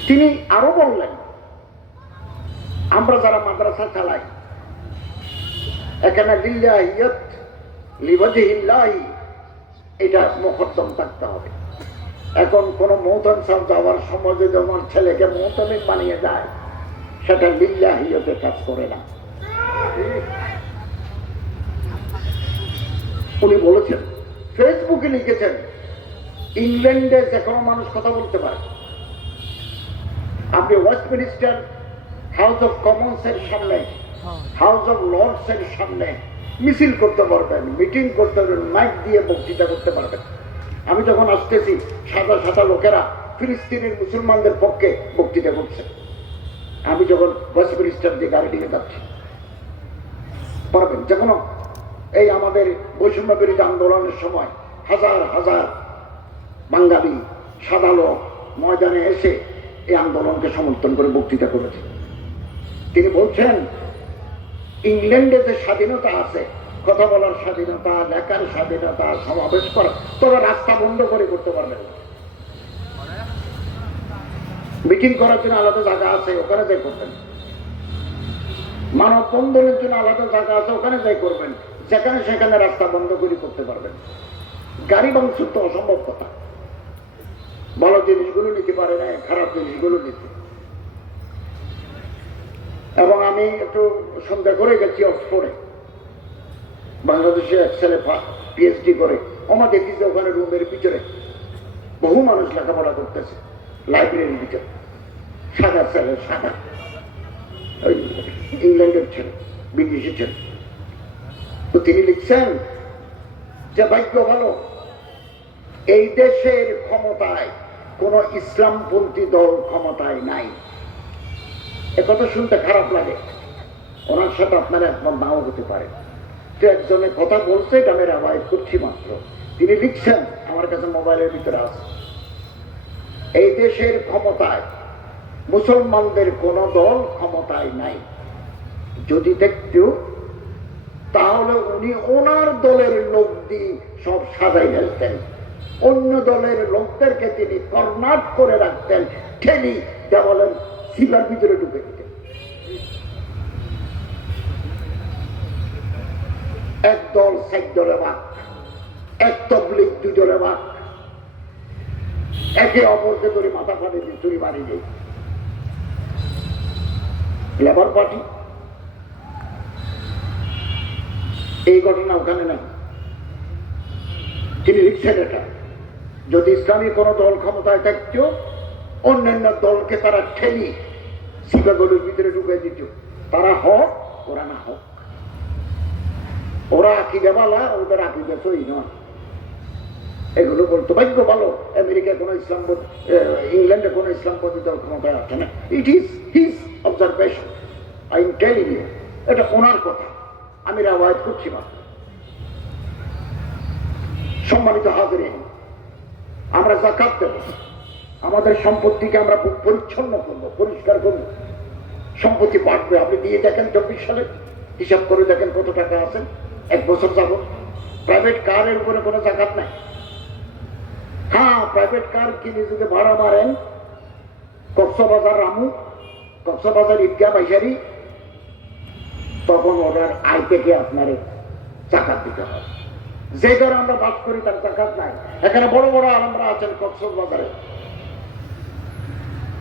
তিনি আরো বললেন, আমরা যারা মাদ্রাসা চালাই, এখানে লিল্লাহিয়ত লিওয়াজহিল্লাহি, এটা মুকদ্দম থাকতে হবে। এখন কোন মহতাম সাহেব যাওয়ার সময় যদি আমার ছেলেকে মহতামিম বানিয়ে যায়, সেটা লিল্লাহিয়তে কাজ করে না। উনি বলেছেন, ফেসবুকে লিখেছেন, ইংল্যান্ডে যে কোনো মানুষ কথা বলতে পারে। আপনি ওয়েস্টমিনিস্টার হাউস অফ কমন্স এর সামনে, হাউস অফ লর্ডস এর সামনে মিছিল করতে পারবেন, মিটিং করতে পারবেন, মাইক দিয়ে বক্তৃতা করতে পারবেন। আমি যখন আসতেছি, সাদা সাদা লোকেরা ফিলিস্তিনের মুসলমানদের পক্ষে বক্তৃতা করছে। আমি যখন ওয়েস্টমিনিস্টার দিয়ে গাড়ি নিয়ে যাচ্ছি, পারবেন। যে কোনো এই আমাদের বৈষম্য বিরোধী আন্দোলনের সময় হাজার হাজার বাঙালি সাদা লোক ময়দানে এসে এই আন্দোলনকে সমর্থন করে বক্তৃতা করেছে। তিনি বলছেন, ইংল্যান্ডে যে স্বাধীনতা আছে, কথা বলার স্বাধীনতা, লেখার স্বাধীনতা, সমাবেশ করা, তবে রাস্তা বন্ধ করে করতে পারবেন না। মিটিং করার জন্য আলাদা জায়গা আছে, ওখানে যাই করবেন। মানববন্ধনের জন্য আলাদা জায়গা আছে, ওখানে যাই করবেন। যেখানে সেখানে রাস্তা বন্ধ করে করতে পারবেন। গাড়ি ভাঙচুর তো অসম্ভব কথা। ভালো জিনিসগুলো নিতে পারে না, খারাপ জিনিসগুলো নিতে। এবং আমি একটু সন্ধ্যা করে গেছি অক্সফোর্ডে, বাংলাদেশে এক ছেলে পিএইচডি করে। আমার দেখি যে ওখানে রুমের ভিতরে বহু মানুষ লেখাপড়া করতেছে, লাইব্রেরির ভিতরে, সাদা ছেলে, সাদা ওই ইংল্যান্ডের ছেলে, বিদেশি ছেলে। তো তিনি লিখছেন যে ভাগ্য ভালো এই দেশের ক্ষমতায় কোন ইসলামপন্থী দল ক্ষমতায় নাই। একথা শুনতে খারাপ লাগে, ওনার সাথে আপনারা একমত নাও হতে পারে। তো একজনের কথা বলছে, এটা আমি রেওয়ায়েত করছি মাত্র। তিনি লিখছেন, আমার কাছে মোবাইলের ভিতরে আছে, এই দেশের ক্ষমতায় মুসলমানদের কোন দল ক্ষমতায় নাই। যদি দেখতো তাহলে উনি ওনার দলের লোক দিয়ে সব সাজাই ফেলতেন, অন্য দলের লোকদেরকে তিনি কর্নাট করে রাখতেন, ঠেলি দেওয়ালের শিলার ভিতরে ঢুকে দিতেন। এক দল ৬০ দলে ভাগ, এক তবলিগ ২ দলে ভাগ, একে অপরকে ধরে মাথা ফাটে দিয়ে চুরি বাড়ি নেই। লেবার পার্টি, এই ঘটনা ওখানে নাই। তিনি লিখছেন এটা, যদি ইসলামী কোন দল ক্ষমতায় থাকত অন্যান্য দলকে তারা ঠেলি শিকাগোর ভিতরে ঢুকে দিত। তারা হক, ওরা না হক, ওরা আকিদাওয়ালা, ওদের আকিদা সই নয়, এগুলো বলতো। ভাগ্য ভালো আমেরিকায় কোন ইসলাম, ইংল্যান্ডে কোন ইসলামপন্থী দল ক্ষমতায় আসে না। It is his observation, I am telling you, এটা ওনার কথা, আমি রেওয়ায়েত করছি না। সম্মানিত হাজিরিন, আমরা যাকাত দেব, আমাদের সম্পত্তিকে আমরা পরিচ্ছন্ন করব, পরিষ্কার করব, সম্পত্তি বাড়বে। আপনি দিয়ে দেখেন ২৪ সালে হিসাব করে দেখেন কত টাকা আছে। ১ বছর যাব, প্রাইভেট কারের উপরে কোনো যাকাত নাই। হ্যাঁ, প্রাইভেট কার কিনে যদি ভাড়া মারেন, কক্সবাজার রামু, কক্সবাজার ঈদগাহ বাইশারি, তখন ওটার আয় থেকে আপনার যাকাত দিতে হয়। যে ঘরে আমরা বাস করি তার যাকাত নাই। এখানে বড় বড় আলমরা আছেন কক্সবাজারে,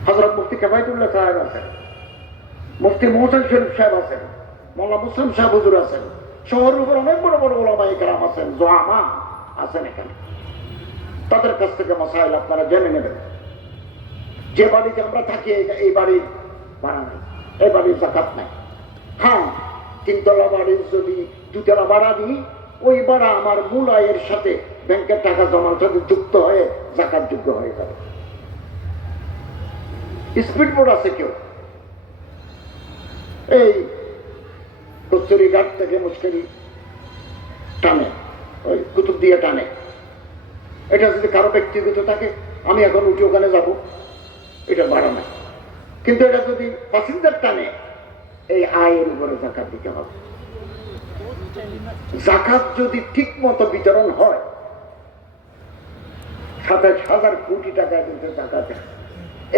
হযরত মুফতি কেফায়েতুল্লাহ সাহেব আছেন, মুফতি মোহসেন শরীফ সাহেব আছেন, মোল্লা মুসলিম সাহেব হুজুর আছেন, শহরের উপর অনেক বড় বড় ওলামায়ে কেরাম আছেন, জোয়ামা আছেন। এখানে তাদের কাছ থেকে মাসাইল আপনারা জেনে নেবেন। যে বাড়িতে আমরা থাকি এই বাড়ির ভাড়া নাই, এই বাড়ির যাকাত নাই। হ্যাঁ, ৩ তলা বাড়ির যদি ২ তলা ভাড়া দিই, ওই ভাড়া আমার মূল আয়ের সাথে ব্যাংকের টাকা জমার সাথে যুক্ত হয়ে যাকাত যোগ্য হয়ে যাবে। স্পিড বোর্ড আছে কেউ এই কস্তুরি ঘাট থেকে মুশকিল টানে, ওই কুতুব দিয়ে টানে। এটা যদি কারো ব্যক্তিগত থাকে, আমি এখন উঠে ওখানে যাব, এটা ভাড়া নাই। কিন্তু এটা যদি প্যাসেঞ্জার টানে, এই আয়ের উপরে যাকাত দিতে হবে। যাকাত যদি ঠিক মতো বিতরণ হয়, ২৭,০০০ কোটি টাকা কিন্তু যাকাত,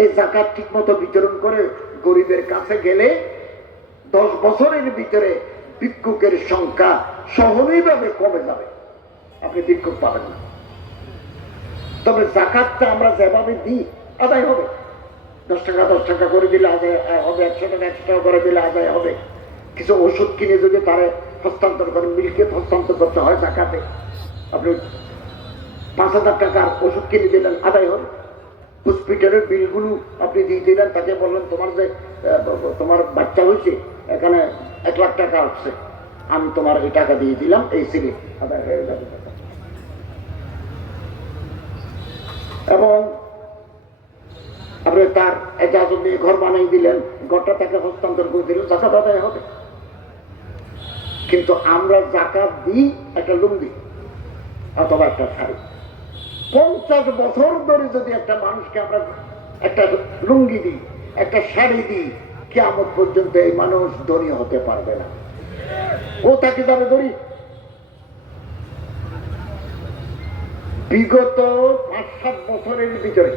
এই যাকাত ঠিক মতো বিতরণ করে গরিবের কাছে গেলে 10 বছরের ভিতরে ভিক্ষুকের সংখ্যা সহনীয়ভাবে কমে যাবে, আপনি ভিক্ষুক পাবেন না। তবে যাকাতটা আমরা যেভাবে দিই আদায় হবে, 10 টাকা 10 টাকা করে দিলে আদায় হবে, 100 টাকা 100 টাকা করে দিলে আদায় হবে। কিছু ওষুধ কিনে যদি তারে হস্তান্তর করেন, মিল্কিয়ত হস্তান্তর করতে হয় যাকাতে, আপনি ৫,০০০ টাকার ওষুধ কিনে দিলেন, আদায় হবে। হসপিটালের বিলগুলো আপনি দিয়ে দিলেন, তাকে বললেন তোমার বাচ্চা হয়েছে, এখানে 1 লাখ টাকা আসছে, আমি তোমার এই টাকা দিয়ে দিলাম, এই সিলিপ আদায় হয়ে যাবে। এবং আপনি তার এজাজত নিয়ে ঘর বানিয়ে দিলেন, ঘরটা তাকে হস্তান্তর করে দিলেন, যাকাত আদায় হবে। কিন্তু আমরা যাকাত দিই একটা লুঙ্গি অথবা একটা শাড়ি। 50 বছর ধরে যদি একটা মানুষকে আমরা একটা লুঙ্গি দিই, একটা শাড়ি দিই, কিয়ামত পর্যন্ত এই মানুষ ধনী হতে পারবে না। ও তাকে যাবে ধরি। বিগত 5-7 বছরের ভিতরে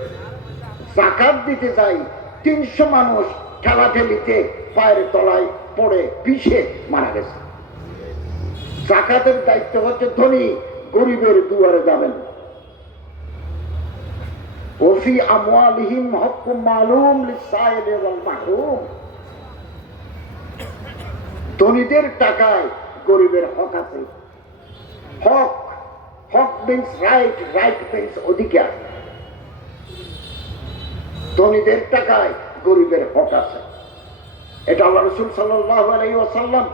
যাকাত দিতে যাই 300 মানুষ ঠেলাঠেলিতে পায়ের তলায় পড়ে পিষে মারা গেছে। যাকাতের দায়িত্ব হচ্ছে ধনী গরিবের দুয়ারে যাবেন। ওফি আমওয়ালিহিম হক্কুম মালুম লিসাইল ওয়াল মাহরুম, ধনীদের টাকায় গরিবের হক আছে। হক, হক মিন্স রাইট, রাইট মিন্স অধিকার। ধনীদের টাকায় গরিবের হক আছে। এটা আল্লাহ রাসূল সাল্লাল্লাহু আলাইহি ওয়াসাল্লাম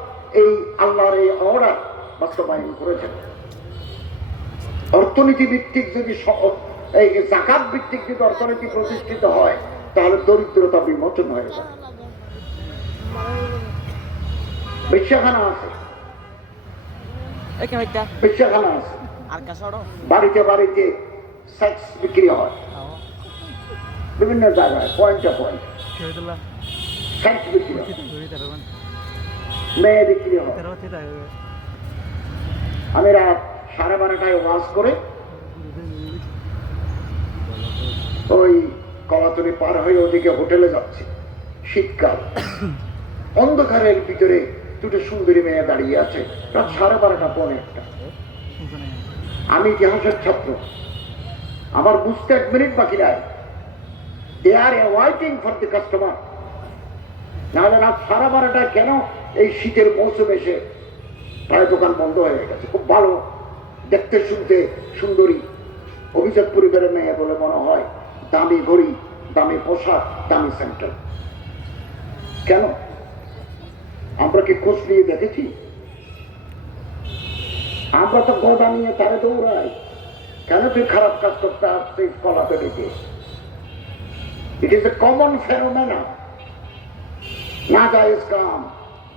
এই আল্লাহর এই অর্ডার বাস্তবায়ন করেছেন। অর্থনীতি ভিত্তিক যদি এই যাকাত ভিত্তিক যদি অর্থনীতি প্রতিষ্ঠিত হয় তাহলে দরিদ্রতা বিমোচন হয়ে যায়। ভিক্ষাখানা আছে, ভিক্ষাখানা আছে, বাড়িতে বাড়িতে সেক্স বিক্রি হয়, বিভিন্ন জায়গায় পয়েন্টে পয়েন্ট সেক্স বিক্রি হয়, মেয়ে বিক্রি হয়। আমি রাত 12:30টায় ওয়াজ করে ওই কলাতলি পার হয়ে ওদিকে হোটেলে যাচ্ছি, শীতকাল, অন্ধকারের ভিতরে দুটো সুন্দরী মেয়ে দাঁড়িয়ে আছে, রাত 12:30টা পৌনে একটা। আমি ইতিহাসের ছাত্র, আমার বুঝতে 1 মিনিট বাকি নাই। They are waiting for the customer. নাহলে রাত 12:30টায় কেন এই শীতের মৌসুমে এসে প্রায় দোকান বন্ধ হয়ে গেছে। খুব ভালো দেখতে শুনতে সুন্দরী অভিজাত পরিবারের মেয়ে বলে মনে হয়, দামি ঘড়ি, দামি পোশাক, দামি সেন্টার। কেন? আমরা কি খোঁজ নিয়ে দেখেছি? আমরা তো গদা নিয়ে তারে দৌড়াই। কেন তুই খারাপ কাজ করতে আসছিস কলাতে ডেকে? It is a common phenomena. নাজায়েজ কাম,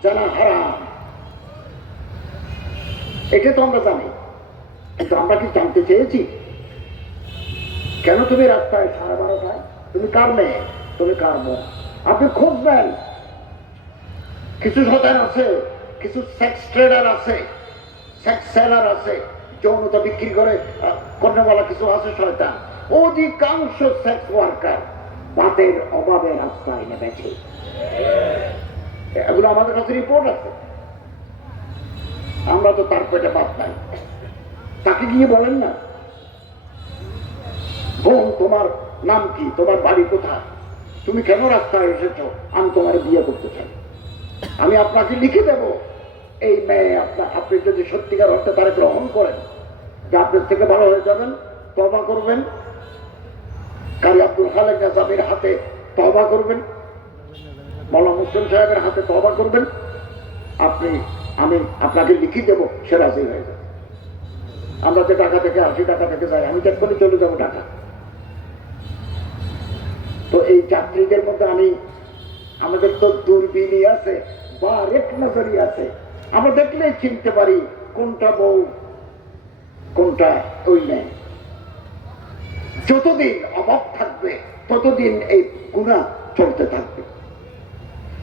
জানা হারাম, এটা তো আমরা জানি, কিন্তু আমরা কি জানতে চেয়েছি কেন তুমি রাস্তায় 12:30টায়? তুমি কার মেয়ে? তুমি কার মো? আপনি খুঁজবেন। কিছু শয়তান আছে, কিছু সেক্স ট্রেডার আছে, সেক্স সেলার আছে, যৌনতা বিক্রি করে কর্ণবালা কিছু আছে শয়তান। অধিকাংশ সেক্স ওয়ার্কার ভাতের অভাবে রাস্তায় নেমেছে। এগুলো আমাদের কাছে রিপোর্ট আছে। আমরা তো তার পেটে ভাত নাই। তাকে গিয়ে বলেন না, বোন তোমার নাম কি, তোমার বাড়ি কোথায়, তুমি কেন রাস্তায় এসেছো, আমি তোমার বিয়ে করতে চাই, আমি আপনাকে লিখে দেব। এই মেয়ে আপনি যদি সত্যিকার অর্থে তারা গ্রহণ করেন, যে আপনার থেকে ভালো হয়ে যাবেন, তওবা করবেন, কারি আব্দুল খালেক নাজামির হাতে তওবা করবেন, মওলানা মুসলিম সাহেবের হাতে তওবা করবেন, আমি আপনাকে লিখে দেব, সে রাজি হয়ে যাবে। আমরা যে ঢাকা থেকে 80 টাকা থেকে যাই, আমি দেখবো চলে যাবো ঢাকা। তো এই যাত্রীদের মধ্যে আমাদের তো দূরবীনই আছে বা রেট নজরই আছে, আমরা দেখলেই চিনতে পারি কোনটা বউ কোনটা ওই নেই। যতদিন অভাব থাকবে ততদিন এই গুনাহ চলতে থাকবে।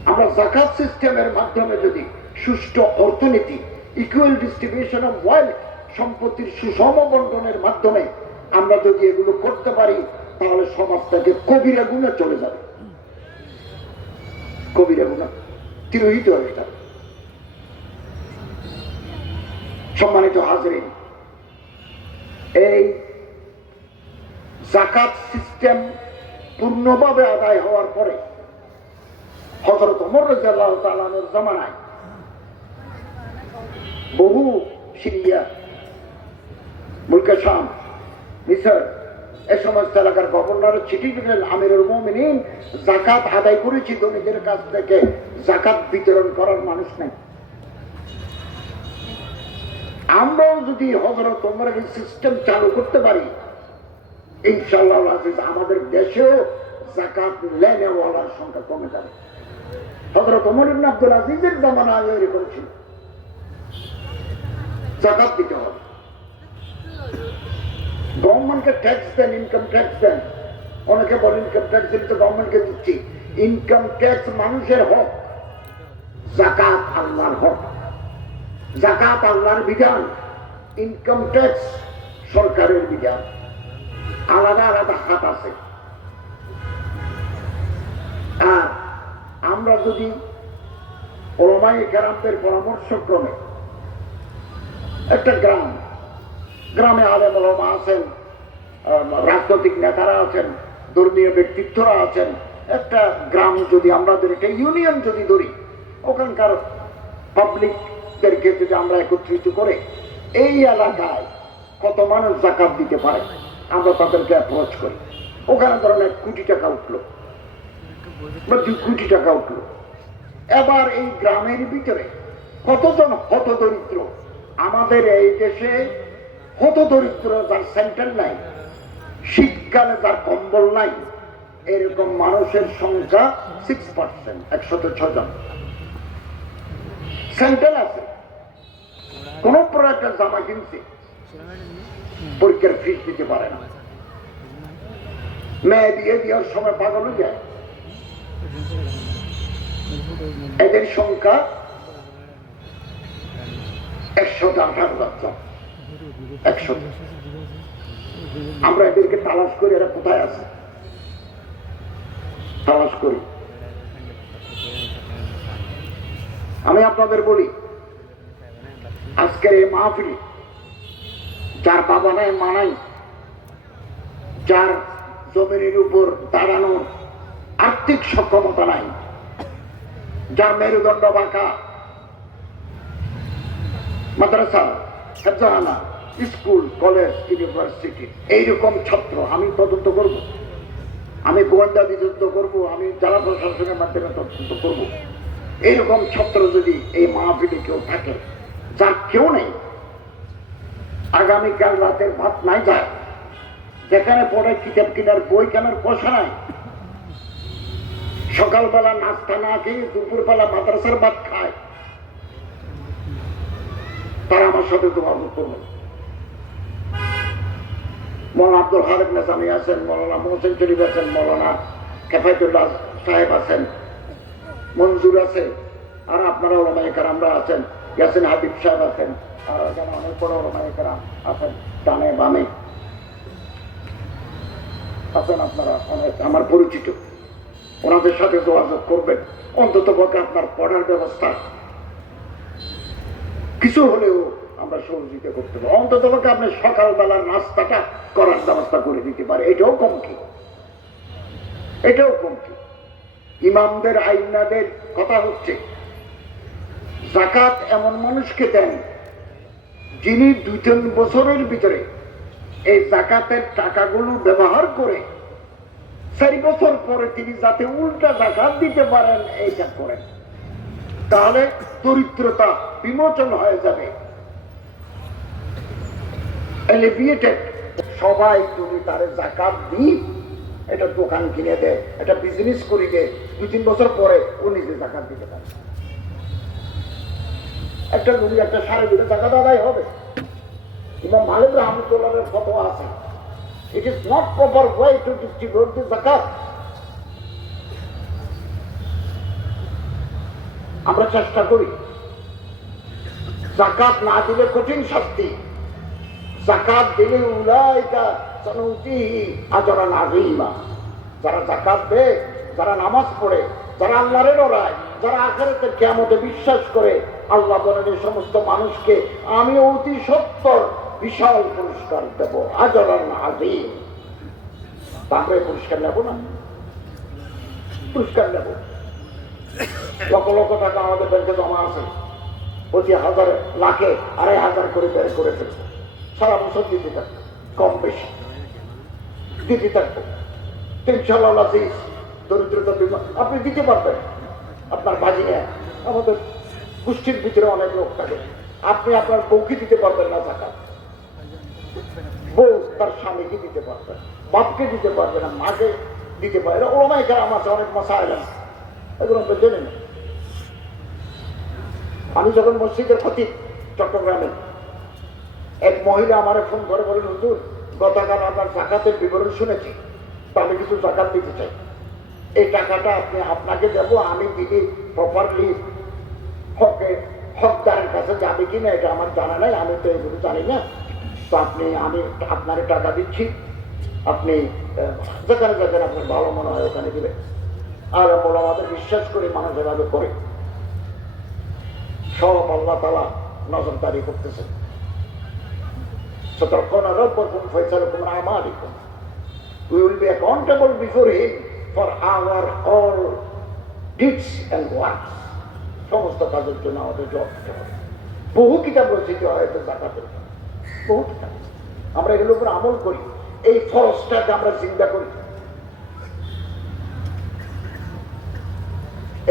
আমরা যাকাত সিস্টেমের মাধ্যমে যদি সুষ্ঠু অর্থনীতি, ইকুয়াল ডিস্ট্রিবিউশন অফ ওয়েলথ, সম্পত্তির সুষম বন্টনের মাধ্যমে আমরা যদি এগুলো করতে পারি, তাহলে সমাজ থেকে কবিরা গুনাহ চলে যাবে, কবিরা গুনাহ তিরোহিত হয়ে যাবে। সম্মানিত হাজরিন, এই যাকাত সিস্টেম পূর্ণভাবে আদায় হওয়ার পরে হযরত ওমর রাদিয়াল্লাহু তাআলা আনহুর জামানায় বহু সিরিয়া, মুলকে শাম, মিসর, এই সমস্ত এলাকার গভর্নর চিঠি দিলেন, আমিরুল মুমিনিন, যাকাত আদায় করেছি ধনীদের কাছ থেকে, যাকাত বিতরণ করার মানুষ নেই। আমরাও যদি হযরত ওমরের সিস্টেম চালু করতে পারি, ইনশাআল্লাহ আমাদের দেশেও যাকাত লেনেওয়ালার সংখ্যা কমে যাবে। হযরত ওমর ইবনে আব্দুল আজিজের জামানায় এরকম ছিল, যাকাত দিতে হবে। গভর্নমেন্টকে ট্যাক্স দেন, ইনকাম ট্যাক্স দেন। অনেকে বলেন ইনকাম ট্যাক্স দিলে তো গভর্নমেন্টকে দিচ্ছি। ইনকাম ট্যাক্স মানুষের হক, যাকাত আল্লাহর হক। যাকাত আল্লাহর বিধান, ইনকাম ট্যাক্স সরকারের বিধান। আলাদা আলাদা খাত আছে। আর আমরা যদি ওলামায়ে কেরামদের পরামর্শক্রমে একটা গ্রামে আলেম ওলামা আছেন, রাজনৈতিক নেতারা আছেন, ধর্মীয় ব্যক্তিত্বরা আছেন, একটা গ্রাম যদি আমাদের একটা ইউনিয়ন যদি ধরি, ওখানকার পাবলিকদেরকে যদি আমরা একত্রিত করে এই এলাকায় কত মানুষ যাকাত দিতে পারে, আমরা তাদেরকে অ্যাপ্রোচ করি। ওখানে ধরেন 1 কোটি টাকা উঠলো বা 2 কোটি টাকা উঠলো, এবার এই গ্রামের ভিতরে কতজন হতদরিদ্র, আমাদের এই দেশে হতদরিদ্র যার সেন্টার নাই, শীতকালে যার কম্বল নাই, এরকম মানুষের সংখ্যা 6%, 106 জন। সেন্টার আছে, কোন প্রোডাক্টের জামা কিনছে, পরীক্ষার ফিস দিতে পারে না, মেয়ে দিয়ে দেওয়ার সময় পাগল হয়ে যায়। এদের সংখ্যা 118,000 জন। 100। আমরা এদেরকে তালাশ করি, এরা কোথায় আছে তালাশ করি। আমি আপনাদের বলি, আজকের এই মাহফিলে যার বাবা নাই, মা নাই, যার জমিনের উপর দাঁড়ানোর আর্থিক সক্ষমতা নাই, যার মেরুদণ্ড বাঁকা, মাদ্রাসা, হেফজাখানা, স্কুল, কলেজ, ইউনিভার্সিটি, এইরকম ছাত্র আমি তদন্ত করব, আমি গোয়েন্দা তদন্ত করব, আমি জেলা প্রশাসনের মাধ্যমে তদন্ত করব। এইরকম ছাত্র যদি এই মাহফিলে কেউ থাকে, যার কেউ নেই, আগামীকাল রাতের ভাত নাই যায়, যেখানে পড়ে কিতাব কেনার বই কেনার পয়সা নাই, সকালবেলা নাস্তা না খেয়ে দুপুরবেলা মাদ্রাসার ভাত খায়, তারা আমার সাথে যোগাযোগ করবে। মৌলানা আব্দুল হারেক নেজামি আছেন, মৌলানা মোহসেন শরীফ আছেন, মৌলানা কেফায়েতুল্লাহ সাহেব আছেন, মঞ্জুর আছে, আর আপনারা ওলামায়ে কেরামরা আছেন, ইয়াসিন হাবিব সাহেব আছেন, আর এখানে অনেক বড় ওলামায়ে কেরাম আছেন, ডানে বামে আছেন, আপনারা অনেক আমার পরিচিত। ওনাদের সাথে যোগাযোগ করবেন, অন্তত পক্ষে আপনার পড়ার ব্যবস্থা কিছু হলেও আমরা সহযোগিতা করতে পারি, অন্তত পক্ষে আপনি সকালবেলার নাস্তাটা করার ব্যবস্থা করে দিতে পারে, এটাও কম কি, এটাও কম কি। ইমামদের আইনাদের কথা হচ্ছে, যাকাত এমন মানুষকে দেন যিনি 2-3 বছরের ভিতরে এই যাকাতের টাকাগুলো ব্যবহার করে 4 বছর পরে তিনি যাতে উল্টা যাকাত দিতে পারেন, এইটা করেন, তাহলে দরিদ্রতা বিমোচন হয়ে যাবে। এলিভিয়েটেড সবাই যদি তার যাকাত দিই, এটা দোকান কিনে দেয়, এটা বিজনেস করে দেয়, 2-3 বছর পরে ও নিজে যাকাত দিতে পারে। একটা জমি একটা সাড়ে দিলে যাকাত আদায় হবে। ইমাম মালিক রাহমাতুল্লাহের ফতোয়া আছে, it is not proper way to distribute the zakat. আমরা চেষ্টা করি, যাকাত না দিলে কঠিন শাস্তি, যাকাত দিলে উলাইকা সানুতিহি আজরান আযীমা। যারা যাকাত দেয়, যারা নামাজ পড়ে, যারা আল্লাহরে ডরায়, যারা আখিরাতের কিয়ামতে বিশ্বাস করে, আল্লাহ বলেন এই সমস্ত মানুষকে আমি অতি সত্তর বিশাল পুরস্কার দেব, আজরান আযীম। আমরা পুরস্কার নেব না? পুরস্কার নেব। লক্ষ লক্ষ টাকা আমাদের ব্যাংকে জমা আছে, প্রতি হাজারে লাখে 2,500 করে বের করে ফেলবো, সারা বছর দিতে থাকবো, কম বেশি দিতে থাকবো। ইনশাআল্লাহ আজিজ, দরিদ্রতা আপনি দিতে পারবেন। আপনার বাজিনে আমাদের গোষ্ঠীর ভিতরে অনেক লোক থাকে, আপনি আপনার বউকে দিতে পারবেন না যাকাত, বউ তার স্বামীকে দিতে পারবেন, বাপকে দিতে পারবে না, মাকে দিতে পারে। ওলামায়ে কেরাম আছে, অনেক মাসায়েল আছে, এগুলো আমরা জেনে না। আমি যখন মসজিদের খতিব চট্টগ্রামে, এক মহিলা আমার ফোন করে বলেন, হুজুর গতকাল আপনার যাকাতের বিবরণ শুনেছি, তাহলে কিছু যাকাত দিতে চাই, এই টাকাটা আপনাকে দেবো, আমি দিদি প্রপারলি হকদারের কাছে যাবে কিনা এটা আমার জানা নাই, আমি তো এগুলো জানি না, তো আমি আপনাকে টাকা দিচ্ছি, আপনি যেখানে যেখানে আপনার ভালো মনে হয় ওখানে দিবেন। আর আমাদের বিশ্বাস করে মানুষ এভাবে করে, সব আল্লাহ তাআলা নজরদারি করতেছেন। সতর্কনা রাব্বুকুম ফায়সালুকুম আমালিকুম, we will be accountable before him for our all deeds and works. সমস্ত কাজের জন্য আমাদের জবাব দিতে হবে। বহু কিতাব রচিত হয়তো যাকাতের, বহু কিতাব, আমরা এগুলোর উপর আমল করি, এই ফরজটাকে আমরা চিন্তা করি।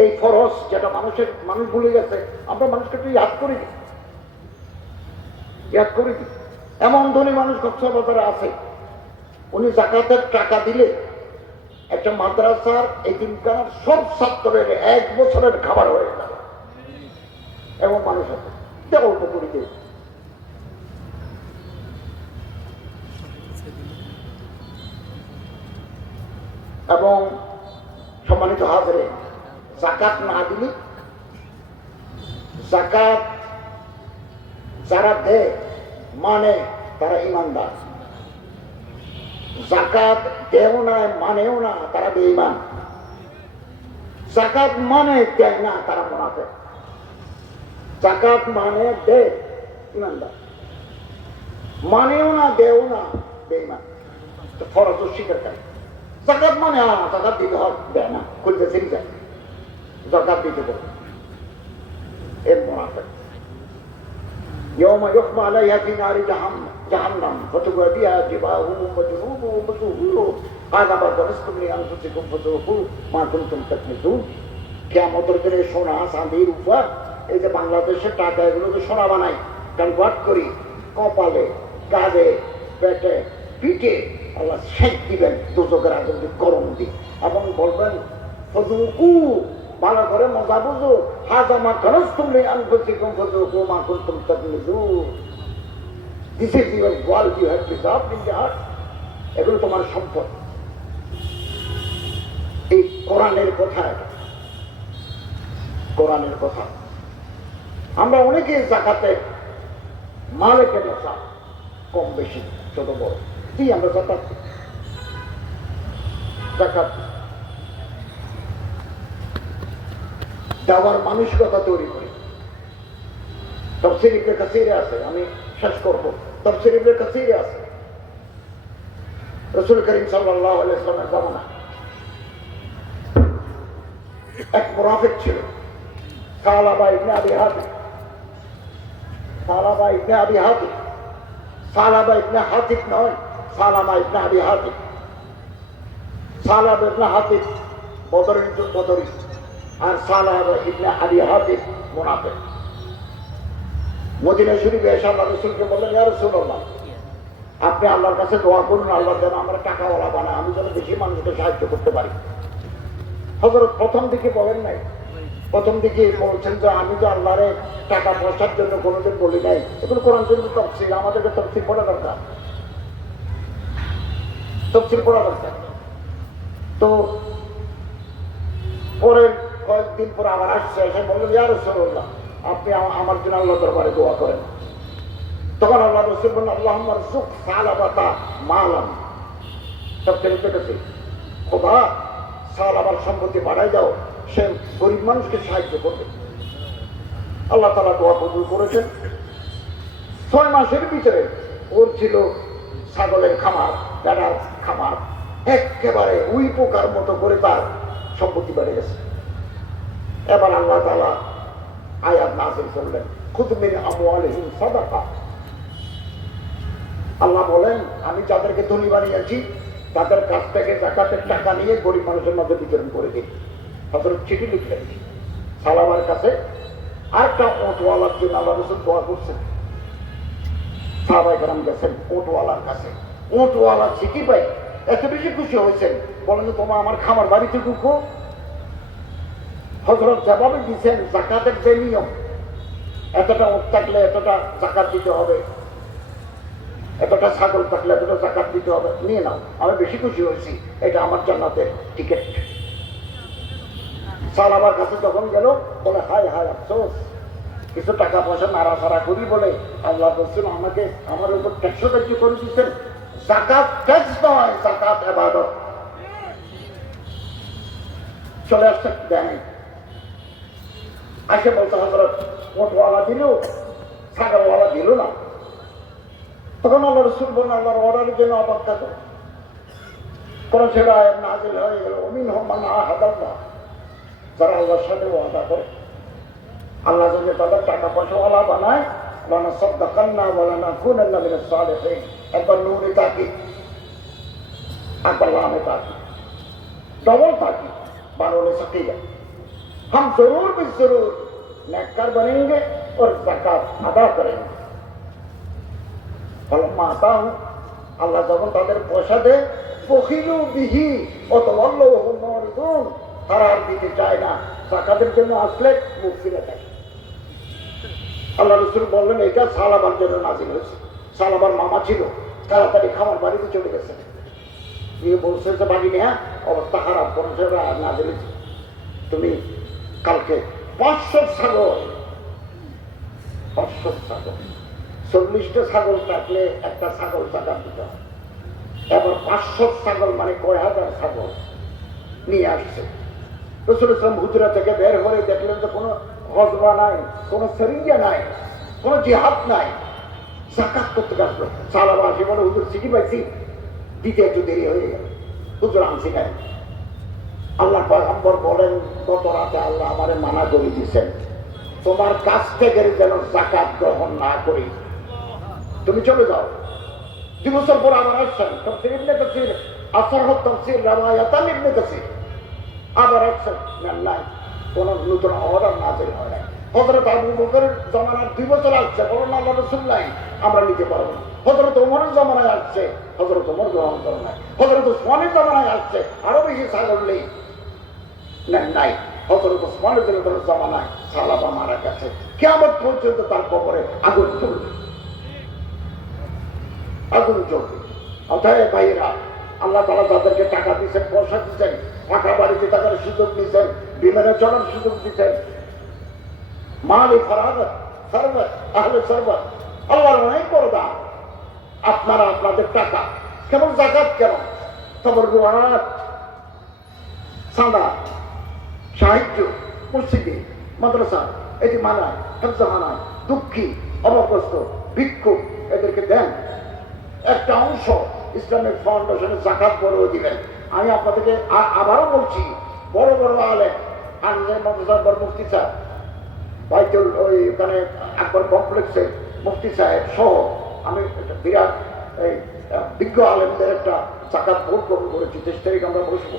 এই ফরজ যেটা মানুষ ভুলে গেছে, আমরা মানুষকে একটু ইয়াদ করি দিই। এমন ধনী মানুষ কক্সবাজারে আছে, উনি জাকাতের টাকা দিলে একটা মাদ্রাসার এদিনকার সব ছাত্রের 1 বছরের খাবার হয়ে যাবে। এমন মানুষ আছে, অল্প করে দিয়ে। এবং সম্মানিত হাজরে, জাকাত না দিলে, জাকাত যারা দেয় মানে তারা ইমানদার, জাকাত দেও না মানেও না তারা বেঈমান, জাকাত মানে দেয় না তারা মুনাফিক, জাকাত মানে দেয় ইমানদার, মানেও না দেও না বেঈমান। ফরজ স্বীকার করে জাকাত মানে জাকাত দিতে হয়, দেয় না, খুলতে চিনি যায়, জাকাত দিতে পারে এর মুনাফিক। يوم يحمى عليها في نار جهنم فتكوى بها جباههم وجنوبهم وظهورهم هذا ما كنتم لأنفسكم فذوقوا ما كنتم تكنزون। কিয়ামতের দিনে সোনা চাঁদির উপর এই যে বাংলাদেশের টাকা এগুলোকে সোনা বানাই, কনভার্ট করি, কপালে, কাঁধে, পেটে, পিঠে আল্লাহ সেঁক দিবেন দুজকের আগুন দিয়ে, গরম দিয়ে, এবং বলবেন ফযুকু, ভালো করে মজা বুঝো, হাজা মা কানাস্তুম লিআনফুসিকুম ফাযুকু মা কুনতুম তাকনিজুন। This is your world, you have preserved in the heart. এগুলো তোমার সম্পদ। এই কোরআনের কথা, কোরআনের কথা। আমরা অনেকে জাকাতে মালিকের নেশা, কম বেশি ছোট বড় দিই, আমরা জাকাত দেওয়ার মানসিকতা তৈরি করি। তাফসীর ইবনে কাসীরে আছে, আমি শেষ করব, তাফসীর ইবনে কাসীরে আছে রাসূল করিম সাল্লাল্লাহু আলাইহি ওয়াসাল্লামের জামানা এক মুনাফিক ছিল, সালাবা ইবনে আবি হাতিম। সালাবা ইবনে আবি হাতিম, সালাবা ইবনে হাতিম নয়, সালামা ইবনে আবি হাতিম। সালাবা ইবনে হাতিম বদরি, আর সালাবা ইবনে আবি হাতিম মুনাফিক। মদিনা শরীফে এসে আল্লাহ রাসূলকে বললেন, ইয়া রাসূলুল্লাহ, আপনি আল্লাহর কাছে দোয়া করুন, আল্লাহ যেন আমরা টাকাওয়ালা বানায়, আমি যেন বেশি মানুষকে সাহায্য করতে পারি। হযরত প্রথম দিকে বলেন নাই, প্রথম দিকে বলছেন যে আমি তো আল্লাহরে টাকা পয়সার জন্য কোনোদিন বলি নাই। এগুলো কোরআন শরীফের তাফসীর, আমাদেরকে তাফসীর পড়া দরকার, তাফসীর পড়া দরকার। তো পরের কয়েকদিন পরে আবার আসছে, এসে বললেন, ইয়া রাসূলুল্লাহ, আপনি আমার জন্য আল্লাহ দরবারে দোয়া করেন। তখন আল্লাহ রাসূল বললেন, আল্লাহুম্মা রযুক সালাবাতা মালান। তাফসীরে দেখেছি, খোদা সালাবার সম্পত্তি বাড়াই দাও, সে গরিব মানুষকে সাহায্য করবে। আল্লাহ তাআলা দোয়া কবুল করেছেন। 6 মাসের ভিতরে ওর ছিল ছাগলের খামার, ভেড়ার খামার, একেবারে উই পোকার মতো করে তার সম্পত্তি বেড়ে গেছে। এবার আল্লাহ তাআলা আয়াত নাযিল করলেন, খুয মিন আমওয়ালিহিম সাদাকা। আল্লাহ বলেন, আমি যাদেরকে ধনী বানিয়েছি তাদের কাছ থেকে যাকাতের টাকা নিয়ে গরিব মানুষের মধ্যে বিতরণ করে দিন। হযরত চিঠি লিখলেন সালামার কাছে, আরেকটা ওটওয়ালার জন্য আল্লাহ রাসূল দোয়া করছেন। সাহাবায়ে কেরাম গেছেন ওটওয়ালার কাছে, ওটওয়ালা চিঠি পাই এত বেশি খুশি হয়েছেন, বলেন তোমার আমার খামার বাড়িতে ঢুকো। হযরত জবাবে দিচ্ছেন, যাকাতের যে নিয়ম, এতটা ওট থাকলে এতটা যাকাত দিতে হবে, এতটা ছাগল থাকলে এতটা যাকাত দিতে হবে, নিয়ে নাও। আমি বেশি খুশি হয়েছি, এটা আমার জান্নাতের টিকিট। সালাবার কাছে যখন গেল, বলে হায় হায় আফসোস, কিছু টাকা পয়সা নাড়াচাড়া করি বলে আল্লাহ রাসূল আমাকে আমার উপর ট্যাক্স ধার্য করে দিচ্ছেন। যাকাত ট্যাক্স নয়, যাকাত ইবাদত। চলে আসছে দেয়, আসে বলতে হযরত ওটওয়ালা দিল, ছাগলওয়ালা দিল না। তখন আল্লাহ রাসূল বলেন, আল্লাহর অর্ডারের জন্য অপেক্ষা করো। কোরআন শরীফে আয়াত নাযিল হয়ে গেল, ওমিনহুম মান আহাদাল্লাহ, যারা আল্লাহর সাথে ওয়াদা করে, আল্লাহ যদি তাদের টাকা পয়সাওয়ালা বানায়, লানাসাদদাকান্না ওয়া লানাকুনান্না মিনাস সালিহিন। একবার নূরে তাকিদ, একবার লামে তাকিদ, ডবল তাকিদ, বারোনে সাকিয়া। हम जरूर भी जरूर नेककार बनेंगे और ज़कात अदा करेंगे। फलम्मा आताहुम, আল্লাহ যখন তাদের পয়সা দেয়, বখিলু বিহি ওয়াতাওয়াল্লাউ হুম মুরিদুন, তারা আর দিতে চায় না, যাকাতের জন্য আসলে মুখ ফিরে থাকে। আল্লাহ রাসূল বললেন এটা সালাবার জন্য নাযিল হয়েছে। সালাবার মামা ছিল, তাড়াতাড়ি খামার বাড়িতে চলে গেছে। গিয়ে বলছে যে বাড়ি হ্যাঁ অবস্থা খারাপ, কোনো নাযিল হয়েছে, তুমি কালকে 500 ছাগল, 500 ছাগল, 40টা ছাগল থাকলে একটা ছাগল জাকাত দিতে হয়। এবার 500 ছাগল মানে কয় হাজার ছাগল নিয়ে আসছে। রাসূল সাল্লাল্লাহু আলাইহি ওয়াসাল্লাম হুজরা থেকে বের হয়ে দেখলেন যে কোনো গজবা নাই, কোনো সেরিঙ্গা নাই, কোনো জিহাদ নাই, জাকাত করতে আসলো। সালাবা আসে বলে হুজুর চিঠি পাইছি, দিতে একটু দেরি হয়ে গেল, হুজুর আনছি নাই। আল্লাহ পয়গম্বর বলেন গত রাতে আল্লাহ আমারে মানা করে দিয়েছেন তোমার কাছ থেকে যেন জাকাত গ্রহণ না করি, তুমি চলে যাও। 2 বছর পর আবার আসছেন, তাফসীর ইবনে কাসীর, আসাহ তাফসীর রাওয়ায়াতান ইবনে কাসীর, আবার আসছেন, নাই কোন নতুন অর্ডার নাযিল হয় নাই। হযরত আবু বকরের জামানায় 2 বছর আসছে, বলেন আল্লাহ রাসূল নাই, আমরা নিতে পারবো না। হযরত ওমরের জামানায় আসছে, হযরত ওমর গ্রহণ করেন নাই। হযরত উসমানের জামানায় আসছে, আরো বেশি ছাগল নেই, নাই। হযরত উসমানের জামানায় সালাবা মারা গেছে, কিয়ামত পর্যন্ত তার কবরে আগুন জ্বলবে, আগুন জ্বলবে। অতএব ভাইয়েরা, আল্লাহ তাআলা যাদেরকে টাকা দিয়েছেন, পয়সা দিয়েছেন, পাকা বাড়িতে থাকার সুযোগ দিয়েছেন, বিমানে চলার সুযোগ দিয়েছেন, মালি ফরাগত সরবত আহলে সরবত, আল্লাহর অনেক বড় দান। আপনারা আপনাদের টাকা কেবল যাকাত কেন, তাবাররুআত, সাদা, সাহায্য, মসজিদে, মাদ্রাসা, এতিমখানায়, হেফজখানায়, দুঃখী, অভাবগ্রস্ত, ভিক্ষুক, এদেরকে দেন। একটা অংশ ইসলামিক ফাউন্ডেশনের জাকাত বড় দিবেন। আমি আপনাদেরকে আবারও বলছি, বড় বড় আলেম, আনন্দের মাদ্রাসার মুফতি সাহেব, বাইতুল ওইখানে আকবর কমপ্লেক্সের মুফতি সাহেব সহ আমি বিরাট এই বিজ্ঞ আলেমদের একটা জাকাত বোর্ড গ্রহণ করেছি। 23 তারিখ আমরা বসবো।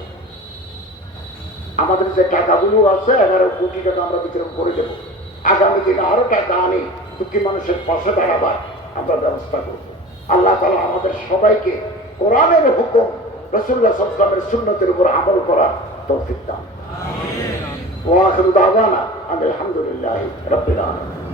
আমাদের যে টাকাগুলো আছে 11 কোটি টাকা আমরা বিতরণ করে দেবো। আগামী দিনে আরো টাকা আনি দুঃখী মানুষের পাশে দাঁড়াবার আমরা ব্যবস্থা করব। আল্লাহ তাআলা আমাদের সবাইকে কোরআনের হুকুম, রাসূলুল্লাহ সাল্লাল্লাহু আলাইহি ওয়াসাল্লামের সুন্নতের উপর আমল করার তৌফিক দান। ওয়া আখিরু দাওয়ানা আলহামদুলিল্লাহি রাব্বিল আলামিন।